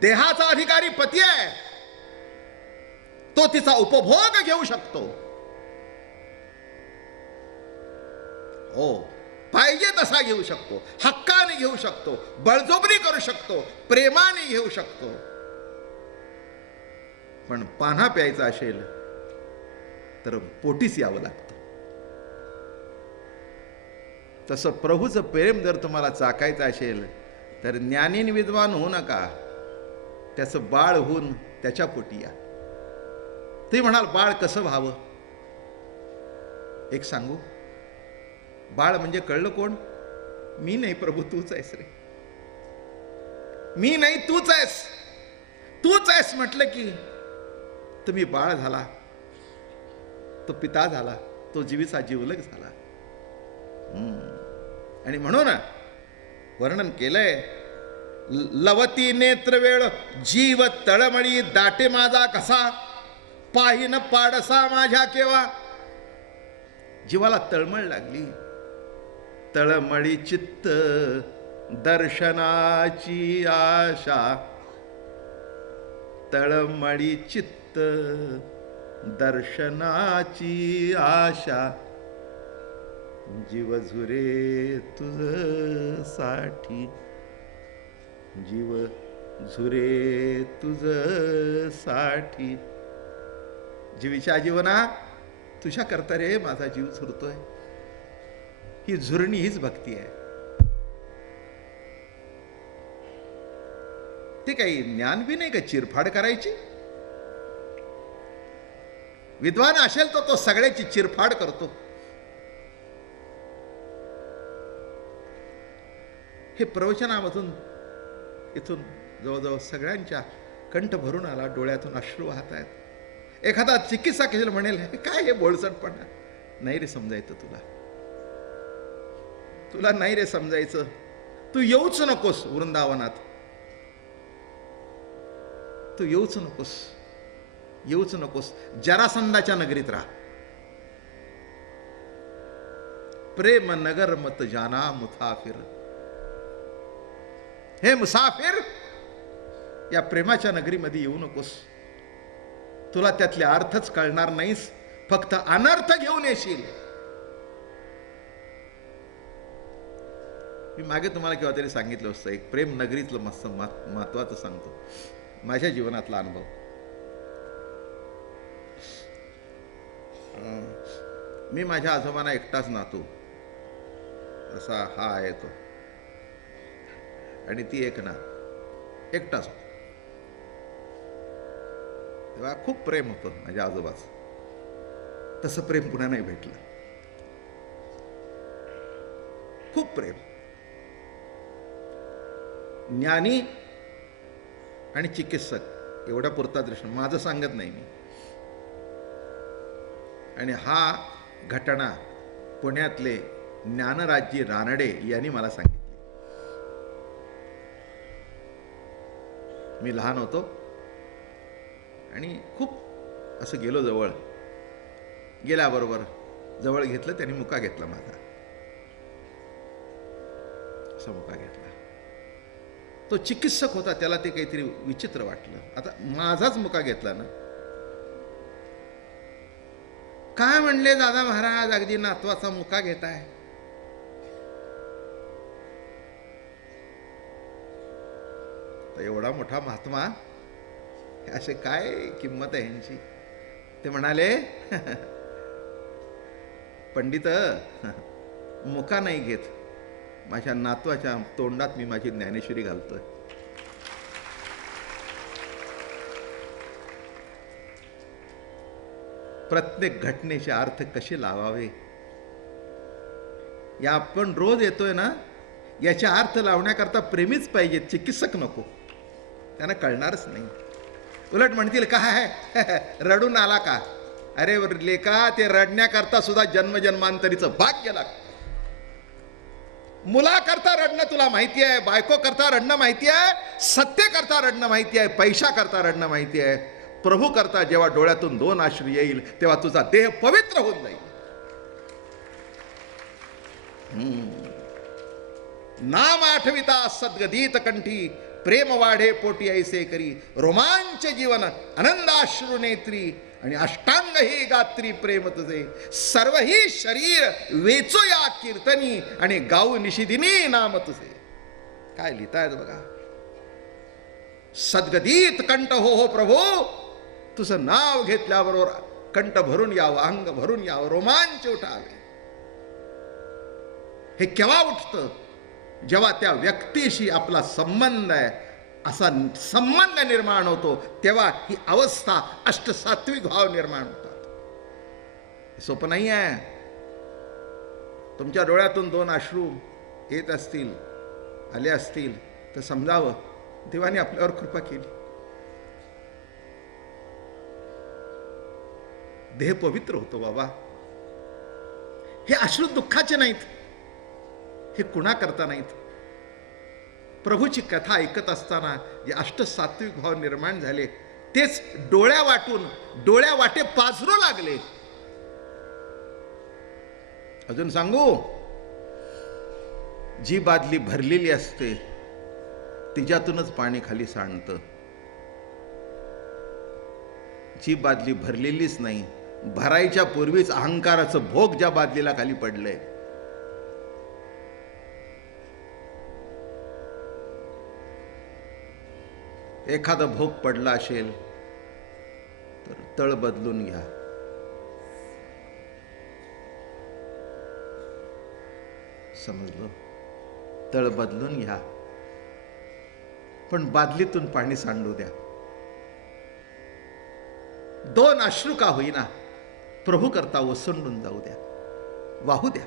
देहाचा अधिकारी पती आहे, तो तिचा उपभोग घेऊ शकतो. हो, पाहिजे तसा घेऊ शकतो, हक्काने घेऊ शकतो, बळजबरी करू शकतो, प्रेमाने घेऊ शकतो. पण पान्हा प्यायचा असेल तर पोटीस यावं लागतं. तसं प्रभूचं प्रेम जर तुम्हाला चाकायचं असेल तर ज्ञानीन विद्वान होऊ नका, त्याचं बाळ होऊन त्याच्या पोटी या. ते म्हणाल बाळ कसं व्हावं? एक सांगू, बाळ म्हणजे कळलं कोण? मी नाही प्रभू, तूच आहेस रे. मी नाही, तूच आहेस. तूच आहेस म्हटलं की तुम्ही बाळ झाला, तो पिता झाला, तो जीवीचा जीवलग झाला. आणि म्हणून वर्णन केलंय, लवती नेत्र वेळ जीव तळमळी दाटे माझा कसा, पाहिन पाडसा माझ्या केव्हा. जीवाला तळमळ लागली, तळमळी चित्त दर्शनाची आशा. तळमळी चित्त दर्शनाची आशा, जीव झुरे तुझ साठी, जीव झुरे तुझ साठी. जीवीच्या जीवना तुझ्या करता रे माझा जीव झुरतोय. ही झुरणी हीच भक्ती आहे. ते काही ज्ञान बी नाही का चिरफाड करायची. विद्वान असेल तर तो सगळ्याची चिरफाड करतो. हे प्रवचनामधून इथून जवळजवळ सगळ्यांच्या कंठ भरून आला, डोळ्यातून अश्रू वाहत आहेत. एखादा चिकित्सा केलेला म्हणेल हे काय हे बोळसटपणा. नाही रे समजायचं तुला, तुला नाही रे समजायचं. तू येऊच नकोस वृंदावनात, तू येऊच नकोस, येऊच नकोस. जरासंधाच्या नगरीत राहा. प्रेम नगर मत जाना मुसाफिर. हे मुसाफिर, या प्रेमाच्या नगरीमध्ये येऊ नकोस. तुला त्यातले अर्थच कळणार नाहीस, फक्त अनर्थ घेऊन येशील. मी मागे तुम्हाला केव्हा तरी सांगितलं असतं, एक प्रेम नगरीतलं मस्त महत्वाचं सांगतो, माझ्या जीवनातला अनुभव. मी माझ्या आजोबांना एकटाच नातू, असा हा आहे तो, आणि ती एक ना एकटाच होता. तेव्हा खूप प्रेम होतं माझ्या आजोबाचं. तसं प्रेम पुन्हा नाही भेटलं. खूप प्रेम. ज्ञानी आणि चिकित्सक एवढ्या पुरता दृष्टी माझं सांगत नाही मी. आणि हा घटना पुण्यातले ज्ञानराजी रानडे यांनी मला सांगितली. मी लहान होतो आणि खूप असं गेलो जवळ. गेल्याबरोबर जवळ घेतलं, त्यांनी मुका घेतला माझा, असा मुका घेतला. तो चिकित्सक होता, त्याला ते काहीतरी विचित्र वाटलं. आता माझाच मुका घेतला ना, काय म्हणले दादा महाराज, अगदी नातवाचा मुका घेताय. एवढा मोठा महात्मा, असे काय किंमत आहे यांची. ते म्हणाले, पंडित, मुका नाही घेत, माझ्या नातवाच्या तोंडात मी माझी ज्ञानेश्वरी घालतोय. प्रत्येक घटनेचे अर्थ कसे लावावे, या आपण रोज येतोय ना, याचे अर्थ लावण्याकरता प्रेमीच पाहिजे, चिकित्सक नको. त्यांना कळणारच नाही. उलट म्हणतील काय रडून आला का. अरे लेका, ते रडण्याकरता सुद्धा जन्मजन्मांतरीचं भाग्य लागतं. मुलाकरता रडणं तुला माहिती आहे, बायको करता रडणं माहिती आहे, सत्य करता रडणं माहिती आहे, पैसा करता रडणं माहिती आहे. प्रभू करता जेव्हा डोळ्यातून 2 अश्रू येईल तेव्हा तुझा देह पवित्र होऊन जाईल. नाम आठविता सद्गदित कंठी, प्रेम वाढे पोटी ऐसे करी. रोमांच जीवन आनंदाश्रू नेत्री, आणि अष्टांग ही गात्री प्रेम तुझे. सर्व ही शरीर वेचो या कीर्तनी, आणि गाऊ निशिदिनी नाम तुझे. काय लिहितायत बघा. सद्गदित कंठ हो प्रभू, तुझं नाव घेतल्याबरोबर कंठ भरून यावं, अंग भरून यावं, रोमांच उठावे. हे केव्हा उठतं, जेव्हा त्या व्यक्तीशी आपला संबंध आहे असा संबंध निर्माण होतो, तेव्हा ही अवस्था अष्टसात्विक भाव निर्माण होतात. सोपं नाही आहे. तुमच्या डोळ्यातून 2 अश्रू येत असतील, आले असतील, तर समजावं देवाने आपल्यावर कृपा केली. देह पवित्र होतो बाबा. हे अश्रू दुःखाचे नाहीत, हे कुणा करता नाहीत. प्रभूची कथा ऐकत असताना जे अष्टसात्विक भाव निर्माण झाले, तेच डोळ्या वाटे पाझरू लागले. अजून सांगू, जी बादली भरलेली असते तिच्यातूनच पाणी खाली सांडतं. जी बादली भरलेलीच नाही, भरायच्या पूर्वीच अहंकाराचं भोग ज्या बादलीला खाली पडलंय, एखादा भोग पडला असेल तर तळ बदलून घ्या. समजलं? तळ बदलून घ्या, पण बादलीतून पाणी सांडू द्या. 2 अश्रू का होईना प्रभू करता ओसंडून जाऊ द्या, वाहू द्या.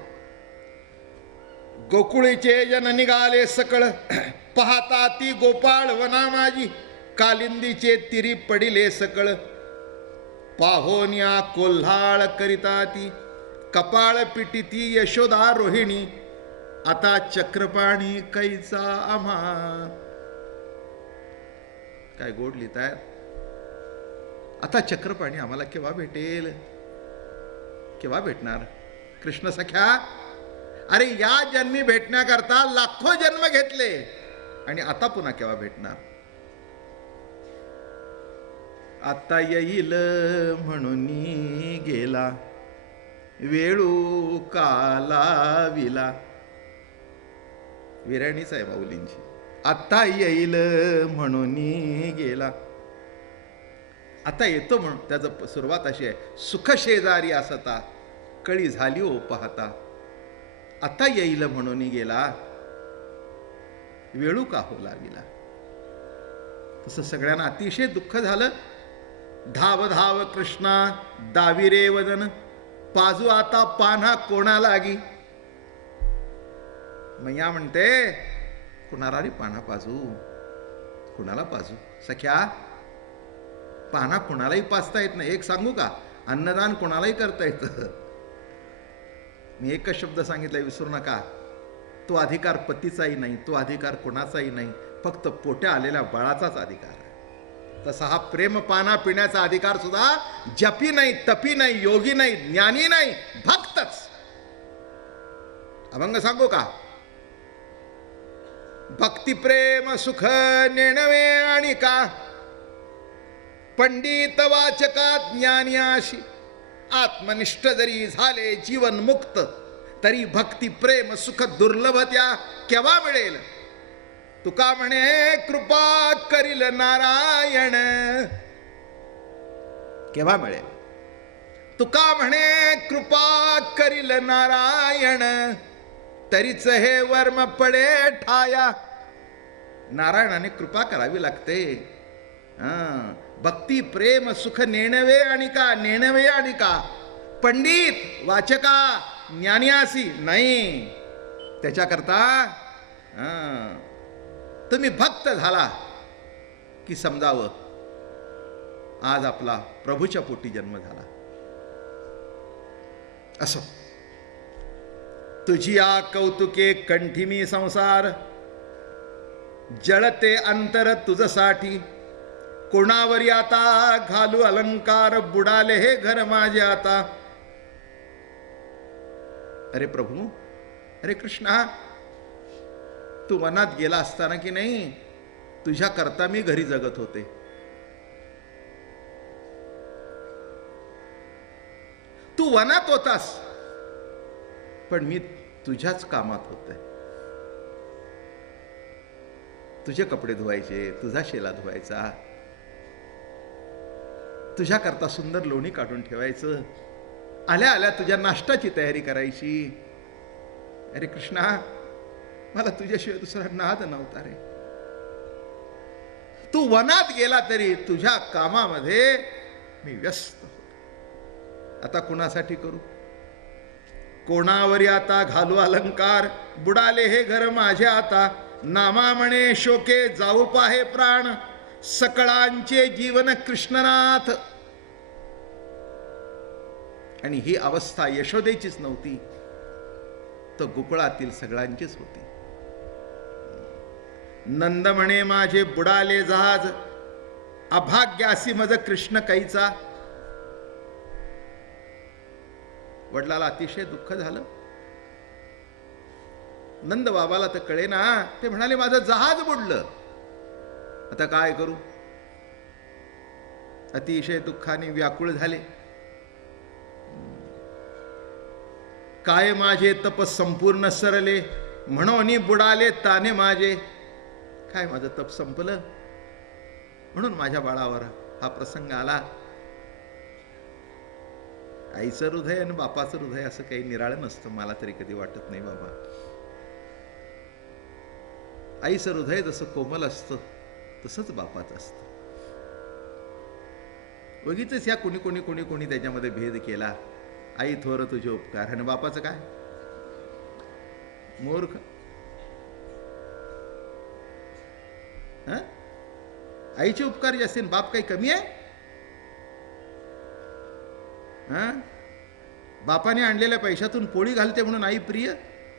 गोकुळीचे जन निघाले सकळ, पाहता ती गोपाळ वना माझी. कालिंदीचे तिरी पडिले सकळ, पाहोन्या कोल्हाळ करिता ती. कपाळ पिटिती यशोदा रोहिणी, आता चक्रपाणी कैचा आम्हा. काय गोड लिहितायत. आता चक्रपाणी आम्हाला केव्हा भेटेल, केव्हा भेटणार. कृष्ण सख्या, अरे या जन्मी भेटण्याकरता लाखो जन्म घेतले, आणि आता पुन्हा केव्हा भेटणार. आता येईल म्हणून गेला, वेळू काला विला. विराणीच आहे माऊलींची. आता येईल म्हणून गेला. आता येतो म्हणून त्याचं सुरुवात अशी आहे, सुख शेजारी असता कळी झाली ओ पाहता. आता येईल म्हणून गेला, वेळू का हो लाविला. तसं सगळ्यांना अतिशय दुःख झालं. धाव धाव कृष्णा दावी रे वदन, पाजू आता पान्हा कोणा लागी. मैया म्हणते, कुणाला रे पान्हा पाजू, कुणाला पाजू. सख्या, पान्हा कुणालाही पाजता येत नाही. एक सांगू का, अन्नदान कोणालाही करता येतं. मी एकच शब्द सांगितला, विसरू नका. तो अधिकार पतीचाही नाही, तो अधिकार कोणाचाही नाही, फक्त पोट्या आलेल्या बाळाचाच अधिकार आहे. तसा हा प्रेम पाना पिण्याचा अधिकार सुद्धा जपी नाही, तपी नाही, योगी नाही, ज्ञानी नाही, भक्तच. अभंग सांगू का. भक्ती प्रेम सुख नेणवे आणि का, पंडित वाचका ज्ञानी आशी. आत्मनिष्ठ जरी झाले जीवन मुक्त, तरी भक्ती प्रेम सुख दुर्लभ त्या केव्हा मिळेल. तुका म्हणे कृपा करील नारायण, केव्हा मिळेल. तुका म्हणे कृपा करील नारायण, तरीच हे वर्म पडे ठाया. नारायणाने कृपा करावी लागते. भक्ती प्रेम सुख नेणवे आणि का, नेणवे आणि का. पंडित वाचका ज्ञानियासी नाही. त्याच्याकरता तुम्ही भक्त झाला की समजावं आज आपला प्रभूच्या पोटी जन्म झाला. असो तुझी या कौतुके कंठी मी संसार, जळते अंतर तुझसाठी. कोणावरी आता घालू अलंकार, बुडाले हे घर माझे आता. अरे प्रभू, अरे कृष्णा, तू वनात गेला असताना की नाही, तुझ्या करता मी घरी जगत होते. तू वनात होतास पण मी तुझ्याच कामात होते. तुझे कपडे धुवायचे, तुझा शेला धुवायचा, तुझ्या करता सुंदर लोणी काढून ठेवायचं, आल्या आल्या तुझ्या नाश्त्याची तयारी करायची. अरे कृष्णा, मला तुझ्याशिवाय दुसरा नाद नव्हता रे. तू वनात गेला तरी तुझ्या कामामध्ये मी व्यस्त होतो. आता कुणासाठी करू. कोणावरी आता घालू अलंकार, बुडाले हे घर माझे आता. नामा म्हणे शोके जाऊ पाहे प्राण, सकळांचे जीवन कृष्णनाथ. आणि ही अवस्था यशोदेचीच नव्हती, तर गोकुळातील सगळ्यांचीच होती. नंद म्हणे माझे बुडाले जहाज, अभाग्यासी मज कृष्ण कैचा. वडिलाला अतिशय दुःख झालं. नंद बाबाला तर कळे ना. ते म्हणाले माझं जहाज बुडलं, आता काय करू. अतिशय दुःखाने व्याकुळ झाले. काय माझे तप संपूर्ण सरले, म्हणून बुडाले ताने माझे. काय माझं तप संपलं म्हणून माझ्या बाळावर हा प्रसंग आला. आईचं हृदय आणि बापाचं हृदय असं काही निराळं नसतं, मला तरी कधी वाटत नाही बाबा. आईचं हृदय जसं कोमल असतं तसंच बापाचं असतं. उगीचच या कोणी कोणी कोणी कोणी त्याच्यामध्ये भेद केला. आई थोर तुझे उपकार, आणि बापाचं काय. मूर्ख. आईचे उपकार जास्त, बाप काही कमी आहे. बापाने आणलेल्या पैशातून पोळी घालते म्हणून आई प्रिय,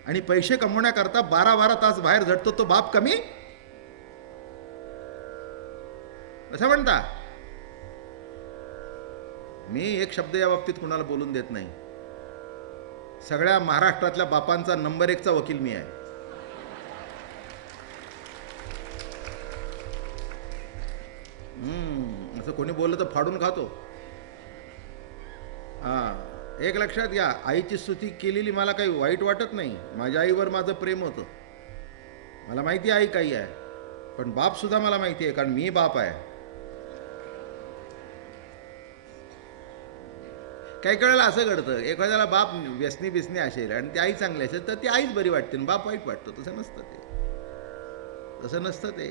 आणि पैसे कमवण्याकरता 12-12 तास बाहेर झटतो तो बाप कमी असं म्हणता. मी एक शब्द या बाबतीत कुणाला बोलून देत नाही. सगळ्या महाराष्ट्रातल्या बापांचा नंबर 1चा वकील मी आहे. असं कोणी बोललं तर फाडून खातो. एक लक्षात घ्या, आईची स्तुती केलेली मला काही वाईट वाटत नाही. माझ्या आईवर माझं प्रेम होतं. मला माहिती आहे आई काही आहे, पण बाप सुद्धा मला माहिती आहे, कारण मी बाप आहे. काही वेळेला असं घडतं, एखाद्याला बाप व्यसनी बिसनी असेल आणि ती आई चांगली असेल तर ती आईच बरी वाटते, बाप वाईट वाटतो. तसं नसतं ते. तसं नसतं ते.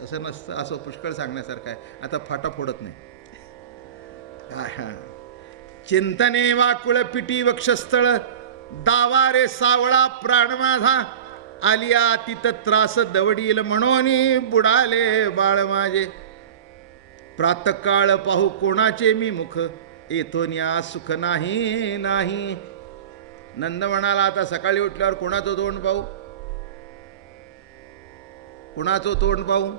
तसं नसतं. असं पुष्कळ सांगण्यासारखं आहे. आता फाटा फोडत नाही. चिंतने वाकुळ पिटी वक्षस्थळ, दावारे सावळा प्राण माझा. आलिया तित त्रास दवडील, म्हणून बुडाले बाळ माझे. प्रातकाळ पाहू कोणाचे मी मुख, येथोन्या सुख नाही नाही. नंद म्हणाला आता सकाळी उठल्यावर कोणाचं तोंड पाहू, कोणाचं तोंड पाहू.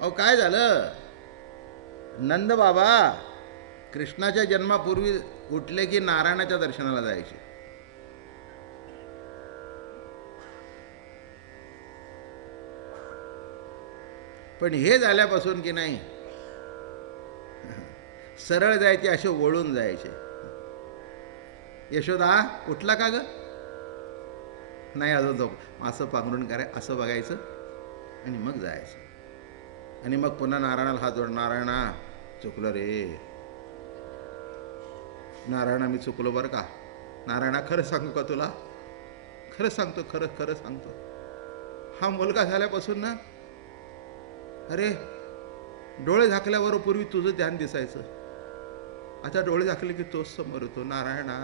अहो काय झालं. नंद बाबा कृष्णाच्या जन्मापूर्वी उठले की नारायणाच्या दर्शनाला जायचे. पण हे झाल्यापासून की नाही सरळ जायचे, असे वळून जायचे. यशोदा उठला का ग? नाही अजून झोप. असं पांघरून काय असं बघायचं आणि मग जायचं. आणि मग पुन्हा नारायणाला हात जोड. नारायणा चुकलं रे, नारायणा मी चुकलो बरं का. नारायणा खरं सांगू का तुला? खरं सांगतो, खरं खरं सांगतो. हा मुलगा झाल्यापासून ना, अरे डोळे झाकल्यावर पूर्वी तुझं ध्यान दिसायचं, आता डोळे झाकले की तोच समोर येतो. नारायणा,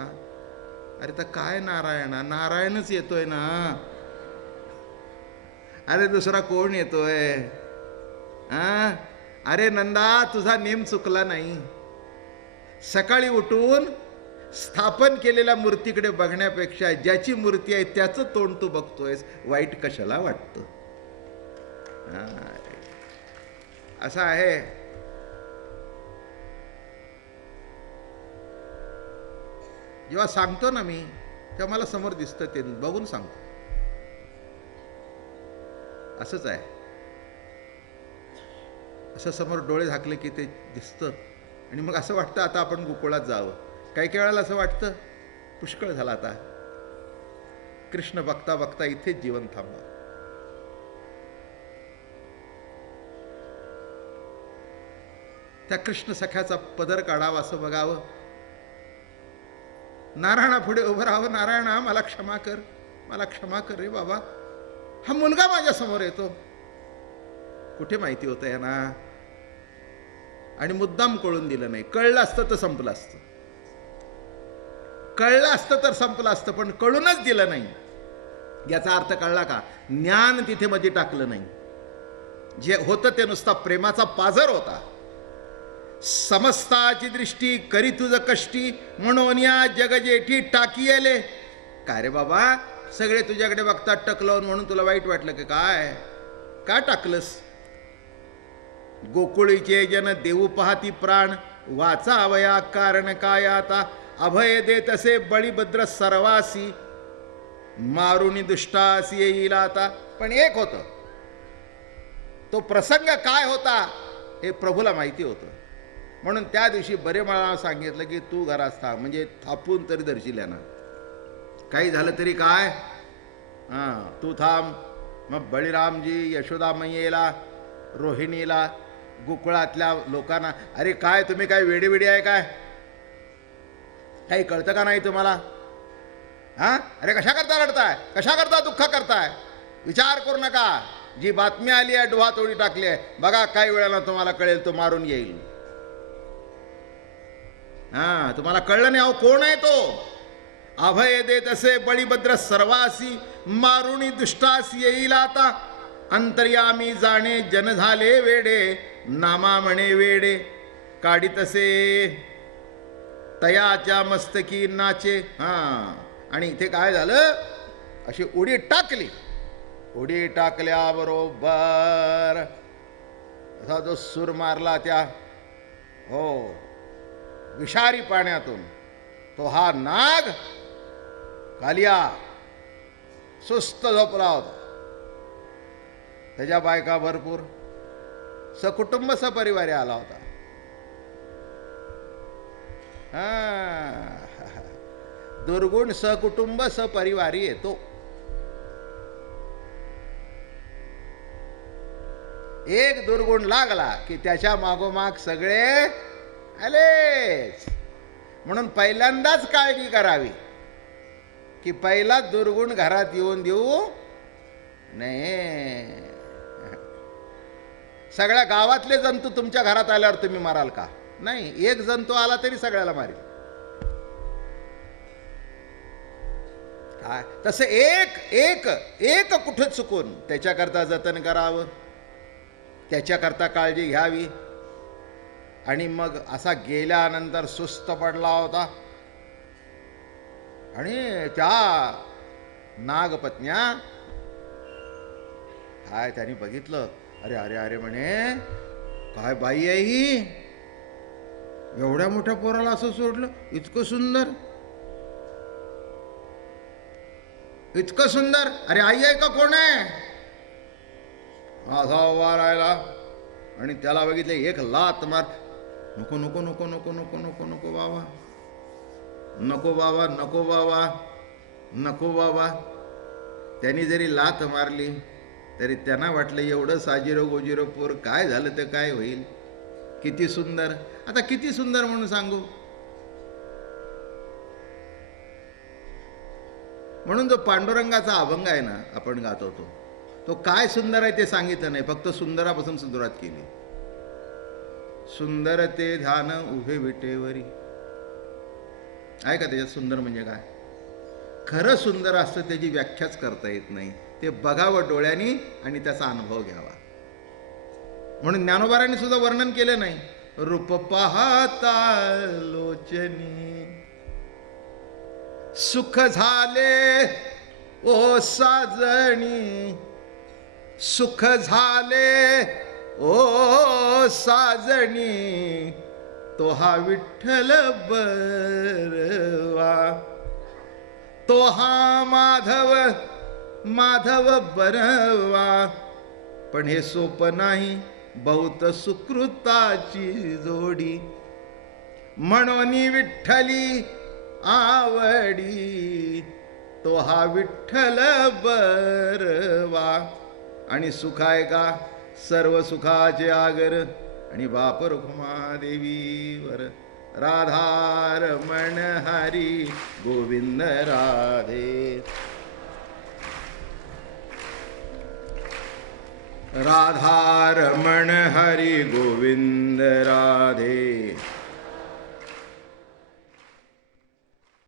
अरे तर काय नारायणा, नारायणच येतोय ना. अरे दुसरा कोण येतोय? अरे नंदा, तुझा नेम चुकला नाही. सकाळी उठून स्थापन केलेल्या मूर्तीकडे बघण्यापेक्षा ज्याची मूर्ती आहे त्याचं तोंड तू बघतोयस, वाईट कशाला वाटतं? असं आहे. जेव्हा सांगतो ना मी, तेव्हा मला समोर दिसतं, ते बघून सांगतो. असंच आहे. असं समोर डोळे झाकले की ते दिसतं आणि मग असं वाटतं आता आपण गोकुळात जावं. काही काही वेळेला असं वाटतं पुष्कळ झाला आता, कृष्ण बघता बघता इथेच जीवन थांबवा. त्या कृष्ण सख्याचा पदर काढावा, असं बघावं. नारायणा पुढे उभं राहावं. नारायणा मला क्षमा कर, मला क्षमा कर रे बाबा, हा मुलगा माझ्या समोर येतो. कुठे माहिती होतं यांना? आणि मुद्दाम कळून दिलं नाही. कळलं असतं तर संपलं असतं, कळलं असतं तर संपलं असतं, पण कळूनच दिलं नाही. याचा अर्थ कळला का? ज्ञान तिथे मध्ये टाकलं नाही. जे होतं ते नुसता प्रेमाचा पाझर होता. समस्ताची दृष्टी करी तुझ कष्टी, म्हणून या जग जेठी टाकी आले. काय रे बाबा, सगळे तुझ्याकडे बघतात टक लावून, म्हणून तुला वाईट वाटलं की काय? का टाकलंस? गोकुळीचे जन देऊ पाहती प्राण, वाचा अवया कारण काय आता. अभय देत असे बळीभद्र सर्वासी, मारुनी दुष्टासी येईल आता. पण एक होतं, तो प्रसंग काय होता हे प्रभूला माहिती होतं. म्हणून त्या दिवशी बरे मला सांगितलं की तू घरात थांब, म्हणजे थापून तरी धरशील ना, काही झालं तरी काय, तू थांब. मग बळीरामजी यशोदा मैयेला, रोहिणीला, गोकुळातल्या लोकांना, अरे काय तुम्ही काय वेडी आहे काय? काही कळतं का नाही तुम्हाला? अरे कशा करता रडताय, कशा करता दुःख करताय? विचार करू नका. जी बातमी आली आहे डोहा तोडी टाकली आहे, बघा काही वेळाला तुम्हाला कळेल, तो मारून येईल. तुम्हाला कळलं नाही? अहो कोण आहे तो? अभय देत असे बळीभद्र सर्वासी, मारुणी दुष्टास येईल आता. अंतर्यामी जाणे जन झाले वेडे, नामा म्हणे वेडे काढीत असे तयाच्या मस्तकी नाचे. आणि इथे काय झालं, अशी उडी टाकली. उडी टाकल्याबरोबर असा जो सूर मारला त्या विषारी पाण्यातून, तो हा नाग कालिया सुस्त झोपला होता. त्याच्या बायका भरपूर, सकुटुंब सपरिवारी आला होता. दुर्गुण सकुटुंब सपरिवारी येतो. एक दुर्गुण लागला की त्याच्या मागोमाग सगळे आलेच. म्हणून पहिल्यांदाच काळजी करावी की पहिला दुर्गुण घरात येऊन देऊ नये. सगळ्या गावातले जंतू तुमच्या घरात आल्यावर तुम्ही माराल का? नाही. एक जंतू आला तरी सगळ्याला मारेल. काय तसं एक एक एक कुठं चुकून त्याच्याकरता जतन करावं, त्याच्याकरता काळजी घ्यावी. आणि मग असा गेल्यानंतर सुस्त पडला होता. आणि त्या नागपत्न्या काय त्यांनी बघितलं, अरे अरे अरे म्हणे, काय बाई आहे ही, एवढ्या मोठ्या पोराला असं सोडलं, इतकं सुंदर, इतकं सुंदर. अरे आई आहे का कोण आहे? असा उभा राहिला आणि त्याला बघितले, एक लात मार. नको नको नको नको नको नको नको बाबा, नको बाबा, नको बाबा, नको बाबा. त्यांनी जरी लाथ मारली तरी त्यांना वाटलं एवढं साजिरं गोजिरं पोर, काय झालं तर काय होईल, किती सुंदर. आता किती सुंदर म्हणून सांगू. म्हणून जो पांडुरंगाचा अभंग आहे ना आपण गात होतो, तो काय सुंदर आहे ते सांगितलं नाही, फक्त सुंदरापासून सुरुवात केली. सुंदर ते ध्यान उभे विटेवरी. आहे का त्याच्यात सुंदर म्हणजे काय? खरं सुंदर असतं त्याची व्याख्याच करता येत नाही, ते बघावं डोळ्यांनी आणि त्याचा अनुभव घ्यावा. म्हणून ज्ञानोबारांनी सुद्धा वर्णन केलं नाही. रूप पाहता लोचनी सुख झाले ओ साजणी, सुख झाले ओ साजणी, तो हा विठ्ठल बरवा, तो हा माधव माधव बरवा. पण हे सोपं नाही, बहुत सुकृताची जोडी, म्हणून विठ्ठली आवडी, तो हा विठ्ठल बरवा. आणि सुखाय का सर्व सुखाचे आगर, आणि बाप रुक्मादेवीवर राधा रमण हरी गोविंद राधे. राधा रमण हरी गोविंद राधे.